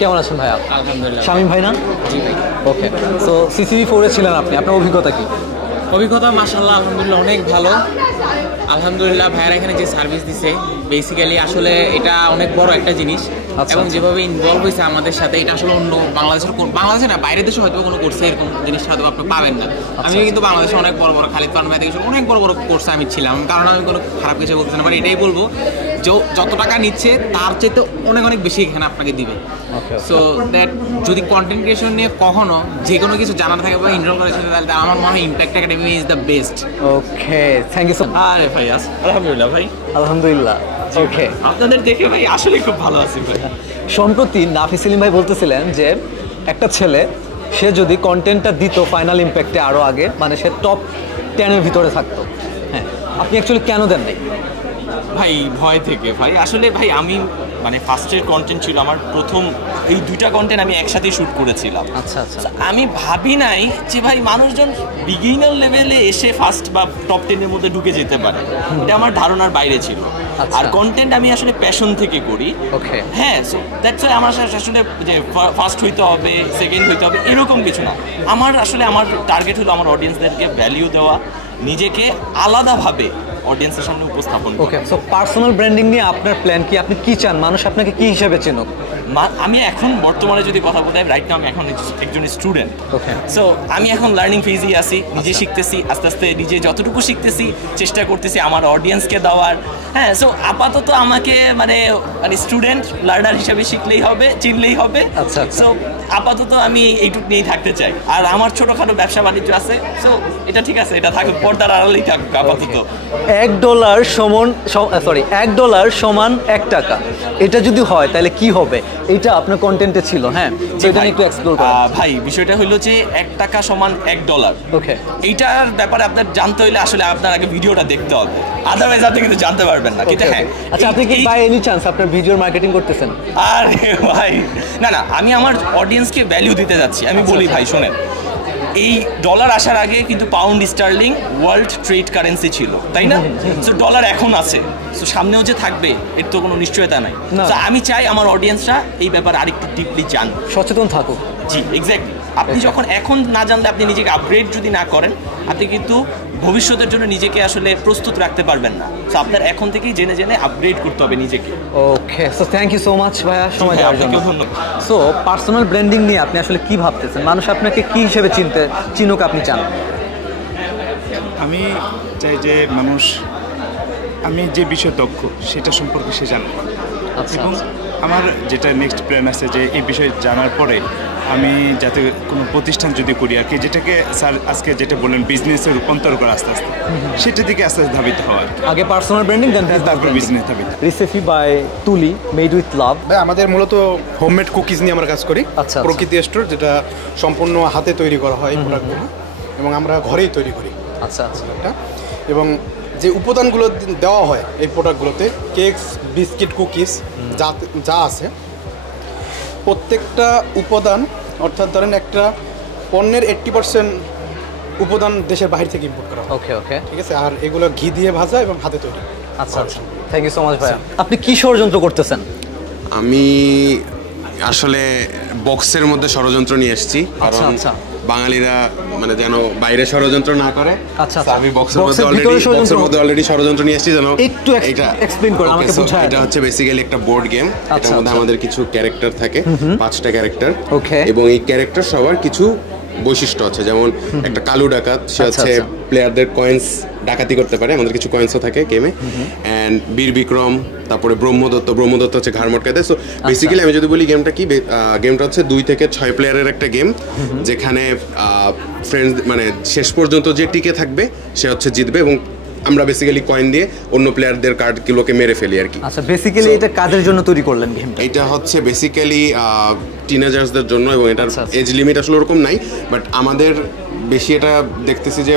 কেমন আছেন ভাইয়া? আলহামদুলিল্লাহ। শামীম ভাই না? জি ভাই। ওকে, সো CCV4-এ ছিলেন আপনি, আপনার অভিজ্ঞতা কি? অভিজ্ঞতা মাশাআল্লাহ আলহামদুলিল্লাহ অনেক ভালো। আলহামদুলিল্লাহ ভাইয়ারা এখানে যে সার্ভিস দিছে, বেসিক্যালি আসলে এটা অনেক বড় একটা জিনিস, এবং যেভাবে ইনভলভ হয়েছে আমাদের সাথে, এটা আসলে অন্য বাংলাদেশে না, বাইরের দেশে হয়তো কোনো কোর্সে এরকম জিনিসটা হয়তো আপনি পাবেন না। আমি কিন্তু বাংলাদেশে অনেক বড় বড় খালিদ ফার্ম থেকে অনেক বড় বড় কোর্সে আমি ছিলাম, কারণ আমি কোনো খারাপ কিছু বলতেছি না, বাট এটাই বলবো যে যত টাকা নিচ্ছে তার চাইতে অনেক অনেক বেশি এখানে আপনাকে দিবে। সো দ্যাট যদি কন্টেন্ট ক্রিয়েশন নিয়ে কখনো যে কোনো কিছু জানার থাকে বা ইনরোল করার সাথে, তাহলে আমার মনে হয় Impact Academy is the best. Okay, thank you so much. আরে ভাই আলহামদুলিল্লাহ ভাই। আলহামদুলিল্লাহ। ওকে, আপনাদের দেখে ভাই আসলে খুব ভালো আছি ভাই। সম্প্রতি নাফিস সেলিম ভাই বলতেছিলেন যে একটা ছেলে, সে যদি কন্টেন্টটা দিত ফাইনাল ইম্প্যাক্টে আরও আগে, মানে সে টপ 10-এর ভিতরে থাকতো। হ্যাঁ, আপনি অ্যাকচুয়ালি কেন দেন নাই? ভাই ভয় থেকে ভাই, আসলে ভাই আমি মানে ফার্স্টের কন্টেন্ট ছিল আমার প্রথম, এই দুইটা কন্টেন্ট আমি একসাথেই শ্যুট করেছিলাম। আচ্ছা আচ্ছা, আমি ভাবি নাই যে ভাই মানুষজন বিগিনার লেভেলে এসে ফার্স্ট বা টপ 10-এর মধ্যে ঢুকে যেতে পারে, এটা আমার ধারণার বাইরে ছিল। আর কন্টেন্ট আমি আসলে প্যাশন থেকে করি। ওকে, হ্যাঁ, সো দ্যাটস ওয়াই আমার আসলে যে ফার্স্ট হইতে হবে, সেকেন্ড হইতে হবে এরকম কিছু না। আমার আসলে আমার টার্গেট হলো আমার অডিয়েন্সদেরকে ভ্যালিউ দেওয়া, নিজেকে আলাদাভাবে অডিয়েন্সের সামনে উপস্থাপন। ওকে, সো পার্সোনাল ব্র্যান্ডিং নিয়ে আপনার প্ল্যান কি? আপনি কি চান মানুষ আপনাকে কি হিসেবে চেনুক? আমি এখন বর্তমানে যদি কথা বলতে হয়, রাইট নাও আমি এখন একজন স্টুডেন্ট। ওকে, সো আমি এখন লার্নিং ফেজেই আছি, নিজে শিখতেছি, আস্তে আস্তে নিজে যতটুকু শিখতেছি চেষ্টা করতেছি আমার অডিয়েন্সকে দেওয়ার। হ্যাঁ, সো আপাতত আমাকে মানে স্টুডেন্ট লার্নার হিসেবে শিখলেই হবে, চিনলেই হবে। আচ্ছা, সো আপাতত আমি এইটুকু নিয়েই থাকতে চাই। আর আমার ছোটোখাটো ব্যবসা বাণিজ্য আছে, সো এটা ঠিক আছে, এটা থাকুক, পর্দার আড়ালেই থাকুক আপাতত। $1 সমান $1, এটা যদি হয় তাহলে কি হবে? এটা আপনার কন্টেন্টে ছিল। হ্যাঁ, এটা একটু এক্সপ্লোর করুন ভাই। বিষয়টা হলো যে $1 সমান $1। ওকে, এইটার ব্যাপারে আপনার জানতে হলে আসলে আপনার আগে ভিডিওটা দেখতে হবে, আদারওয়াইজ আপনি কিন্তু জানতে পারবেন না। কিন্তু হ্যাঁ, আচ্ছা, আপনি কি বাই এনি চান্স আপনার ভিডিওর মার্কেটিং করতেছেন? আরে ভাই না না, আমি আমার অডিয়েন্সকে ভ্যালু দিতে যাচ্ছি। আমি বলি ভাই শোনেন, এই ডলার আসার আগে কিন্তু pound sterling world trade currency ছিল, তাই না? সো ডলার এখন আছে, সো সামনেও যে থাকবে এর তো কোনো নিশ্চয়তা নাই। তো আমি চাই আমার অডিয়েন্সরা এই ব্যাপারে আরেকটু ডিপলি জান, সচেতন থাকুক। জি এক্স্যাক্টলি। আপনি যখন এখন না জানলে আপনি নিজেকে আপগ্রেড যদি না করেন, আপনি কিন্তু ভবিষ্যতের জন্য নিজেকে আসলে প্রস্তুত রাখতে পারবেন না। সো আপনার এখন থেকেই জেনে জেনে আপগ্রেড করতে হবে নিজেকে। Okay, so thank you so much ভাইয়া সময় দেওয়ার জন্য। সো পার্সোনাল ব্র্যান্ডিং নিয়ে আপনি আসলে কি ভাবতেছেন? মানুষ আপনাকে কি হিসেবে চিনুক আপনি চান? আমি চাই যে মানুষ আমি যে বিষয়ে দক্ষ সেটা সম্পর্কে সে জানে। এবং আমার যেটা নেক্সট প্ল্যান আছে যে এই বিষয়ে জানার পরে আমি যাতে কোনো প্রতিষ্ঠান যদি করি আর কি, যেটাকে স্যার আজকে যেটা বললেন বিজনেসে রূপান্তর করা আস্তে আস্তে, সেটার দিকে আস্তে আস্তে ধাবিত হওয়া। আগে পার্সোনাল ব্র্যান্ডিং, দেন তারপর বিজনেস ধাবিত। রেসিপি বাই তুলি, মেড উইথ লাভ। ভাই আমাদের মূলত হোমমেড কুকিজ নিয়ে আমরা কাজ করি। আচ্ছা, প্রকৃতি স্টোর, যেটা সম্পূর্ণ হাতে তৈরি করা হয় এই প্রোডাক্টগুলো, এবং আমরা ঘরেই তৈরি করি। আচ্ছা আচ্ছা। এবং যে উপাদানগুলো দেওয়া হয় এই প্রোডাক্টগুলোতে, কেকস, বিস্কিট, কুকিজ যা আছে, প্রত্যেকটা উপাদান, অর্থাৎ ধরেন একটা পণ্যের 80% উপাদান দেশের বাইরে থেকে ইম্পোর্ট করা হয়। ওকে ওকে, ঠিক আছে। আর এগুলো ঘি দিয়ে ভাজা এবং হাতে তৈরি। আচ্ছা আচ্ছা, থ্যাংক ইউ সো মাচ ভাইয়া। আপনি কি ষড়যন্ত্র করতেছেন? আমি আসলে বক্সের মধ্যে ষড়যন্ত্র নিয়ে এসেছি, কারণ বাঙালিরা মানে যেন বাইরে ষড়যন্ত্র না করে। আচ্ছা, আমি বক্সের মধ্যে অলরেডি ষড়যন্ত্র নিয়ে এসেছি, যেন একটু এক্সপ্লেইন করুন আমাকে বুঝায়। এটা হচ্ছে বেসিক্যালি একটা বোর্ড গেম। এটার মধ্যে আমাদের কিছু ক্যারেক্টার থাকে, 5টা ক্যারেক্টার। ওকে। এবং এই ক্যারেক্টার সবার কিছু বৈশিষ্ট্য আছে, যেমন একটা কালু ডাকাত, সে হচ্ছে প্লেয়ারদের কয়েন্স ডাকাতি করতে পারে, আমাদের কিছু কয়েন্সও থাকে গেমে। অ্যান্ড বীর বিক্রম, তারপরে ব্রহ্মদত্ত হচ্ছে ঘাড় মটকা দেয়। সো বেসিক্যালি আমি যদি বলি গেমটা কি, গেমটা হচ্ছে 2 থেকে 6 প্লেয়ারের একটা গেম, যেখানে ফ্রেন্ডস মানে শেষ পর্যন্ত যে টিকে থাকবে সে হচ্ছে জিতবে, এবং আমরা বেসিক্যালি কয়েন দিয়ে অন্য প্লেয়ারদের কার্ডগুলোকে মেরে ফেলি আর কি। আচ্ছা, বেসিক্যালি এটা কাদের জন্য তৈরি করলেন গেমটা? এটা হচ্ছে বেসিক্যালি টিনেজার্সদের জন্য, এবং এটার এজ লিমিট আসলে ওরকম নাই, বাট আমাদের বেশি এটা দেখতেছি যে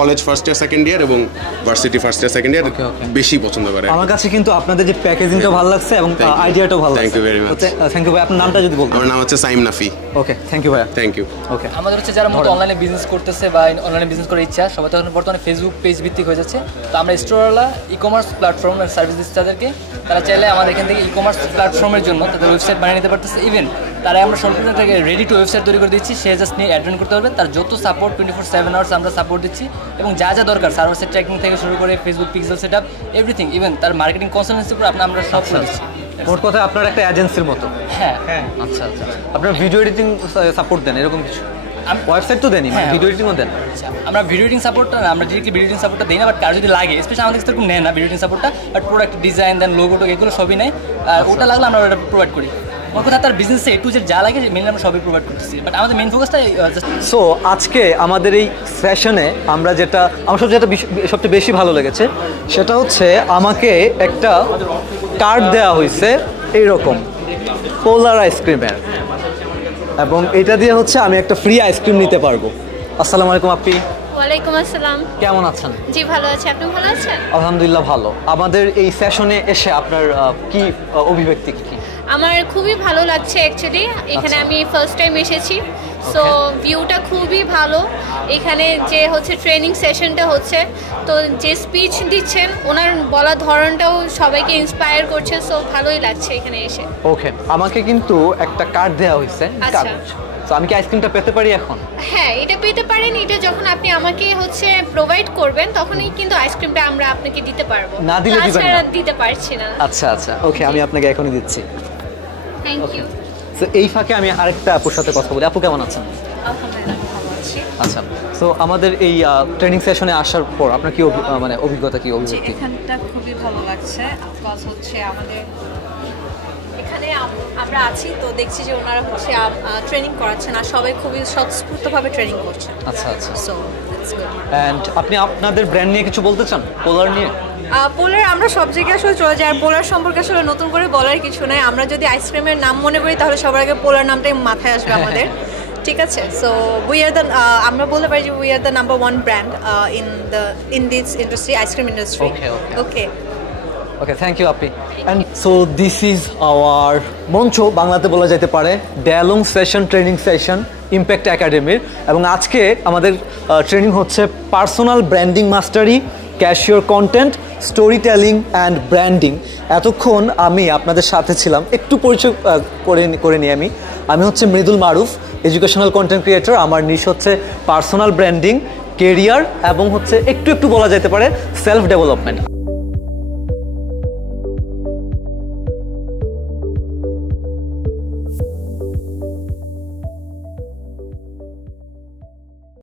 college first year second year এবং varsity first year second year বেশি পছন্দ করে। আমার কাছে কিন্তু আপনাদের যে প্যাকেজিংটা ভালো লাগছে এবং আইডিয়াটাও ভালো লাগছে। Thank you very much. Thank you ভাই। আপনার নামটা যদি বলতেন? আমার নাম হচ্ছে Saim Nafi. Okay, thank you ভাই। Thank you. ওকে, আমাদের হচ্ছে যারা মূলত অনলাইনে বিজনেস করতেছে বা অনলাইনে বিজনেস করার ইচ্ছা, সবাই তো বর্তমানে ফেসবুক পেজ ভিত্তিক হয়ে যাচ্ছে। তো আমরা স্টোরওয়ালা ই-কমার্স প্ল্যাটফর্ম সার্ভিস দিচ্ছি তাদেরকে। তারা চাইলে আমাদের এখান থেকে ই-কমার্স প্ল্যাটফর্মের জন্য তাদের ওয়েবসাইট বানিয়ে নিতে পারতেছে। ইভেন তারা আমরা সম্পূর্ণ থেকে রেডি টু ওয়েবসাইট তৈরি করে দিচ্ছি, সে জাস্ট নিয়ে অ্যাড করতে পারবে। তার যত সাপোর্ট 24/7 আওয়ার্স আমরা সাপোর্ট দিচ্ছি, এবং যা যা দরকার সার্ভার ট্র্যাকিং থেকে শুরু করে Facebook pixel setup everything, even তার মার্কেটিং কনসালটেন্সি পুরো আমরা সব করে দিচ্ছি। মোট কথা আপনার একটা এজেন্সির মতো। হ্যাঁ। আচ্ছা আচ্ছা। আপনার ভিডিও এডিটিং সাপোর্ট দেন এরকম কিছু? ওয়েবসাইট তো দেনই, ভিডিও এডিটিংও দেন? আমরা ভিডিও এডিটিং সাপোর্টটা না, আমরা ডিরেক্টলি ভিডিও এডিটিং সাপোর্টটা দিই না, বাট কার যদি লাগে স্পেশালি আমাদের কাছে এরকম নেয় না ভিডিও এডিটিং সাপোর্টটা, but product design then logo টোগো এগুলো সবই নেয়। আর ওটা লাগলে আমরা ওটা প্রোভাইড করি। আমার কথা তার বিজনেসে একটু যে যা লাগে মেনলি আমরা সবই প্রোভাইড করতেছি, বাট আমাদের মেইন ফোকাসটা। সো আজকে আমাদের এই সেশনে আমরা যেটা আমার সবচেয়ে বেশি ভালো লেগেছে সেটা হচ্ছে আমাকে একটা কার্ড দেওয়া হয়েছে এইরকম পোলার আইসক্রিমের, এবং এটা দিয়ে হচ্ছে আমি একটা ফ্রি আইসক্রিম নিতে পারবো। আসসালামু আলাইকুম আপনি। ওয়ালাইকুম আসসালাম। কেমন আছেন? জি ভালো আছি, আপনি ভালো আছেন? আলহামদুলিল্লাহ ভালো। আমাদের এই সেশনে এসে আপনার কি অভিব্যক্তি কি? আমার খুবই ভালো লাগছে অ্যাকচুয়ালি। এখানে আমি ফার্স্ট টাইম এসেছি, সো ভিউটা খুবই ভালো। এখানে যে হচ্ছে ট্রেনিং সেশনটা হচ্ছে, তো যে স্পিচ দিচ্ছেন ওনার বলার ধরনটাও সবাইকে ইন্সপায়ার করছে, সো ভালোই লাগছে এখানে এসে। ওকে, আমাকে কিন্তু একটা কার্ড দেওয়া হয়েছে, তো আমি কি আইসক্রিমটা পেতে পারি এখন? হ্যাঁ, এটা পেতে পারেন। এটা যখন আপনি আমাকে হচ্ছে প্রোভাইড করবেন তখনই কিন্তু আইসক্রিমটা আমরা আপনাকে দিতে পারবো, না দিলে দিবেন না? দিতে পারছি না। আচ্ছা আচ্ছা, ওকে, আমি আপনাকে এখনই দিচ্ছি। Thank you. সো এই ফাঁকে আমি আরেকটা আপুর সাথে কথা বলি। আপু কেমন আছেন? আলহামদুলিল্লাহ ভালো আছি। আচ্ছা, সো আমাদের এই ট্রেনিং সেশনে আসার পর আপনার কি মানে অভিজ্ঞতা, কি অভিজ্ঞতা? এখানটা খুবই ভালো লাগছে। বিকজ হচ্ছে আমাদের এখানে আমরা আছি তো দেখছি যে ওনারা হচ্ছে ট্রেনিং করাচ্ছেন আর সবাই খুবই স্বতঃস্ফূর্তভাবে ট্রেনিং করছেন। আচ্ছা আচ্ছা, সো দ্যাটস গুড। এন্ড আপনি আপনাদের ব্র্যান্ড নিয়ে কিছু বলতে চান, পোলার নিয়ে? পোলার আমরা সব জায়গায় আসলে চলে যাই, আর পোলার সম্পর্কে আসলে নতুন করে বলার কিছু নাই। আমরা যদি আইসক্রিমের নাম মনে করি তাহলে সবার আগে পোলার নামটাই মাথায় আসবে আমাদের। ঠিক আছে, সো উই আর দ্য আমরা বলতে পারি যে we are the number 1 brand in this industry, ice cream industry. Okay okay, thank you আপি। And so this is our মঞ্চ, বাংলাতে বলা যেতে পারে ড্যালং সেশন ট্রেনিং সেশন ইম্প্যাক্ট একাডেমির। এবং আজকে আমাদের ট্রেনিং হচ্ছে পার্সোনাল ব্র্যান্ডিং মাস্টারি, ক্যাশিওর content, story telling and branding. এতক্ষণ আমি আপনাদের সাথে ছিলাম, একটু পরিচয় করে নিই। আমি হচ্ছে মৃদুল মারুফ, এডুকেশনাল কন্টেন্ট ক্রিয়েটর। আমার নিশ হচ্ছে পার্সোনাল ব্র্যান্ডিং, কেরিয়ার এবং হচ্ছে একটু একটু বলা যেতে পারে সেলফ ডেভেলপমেন্ট।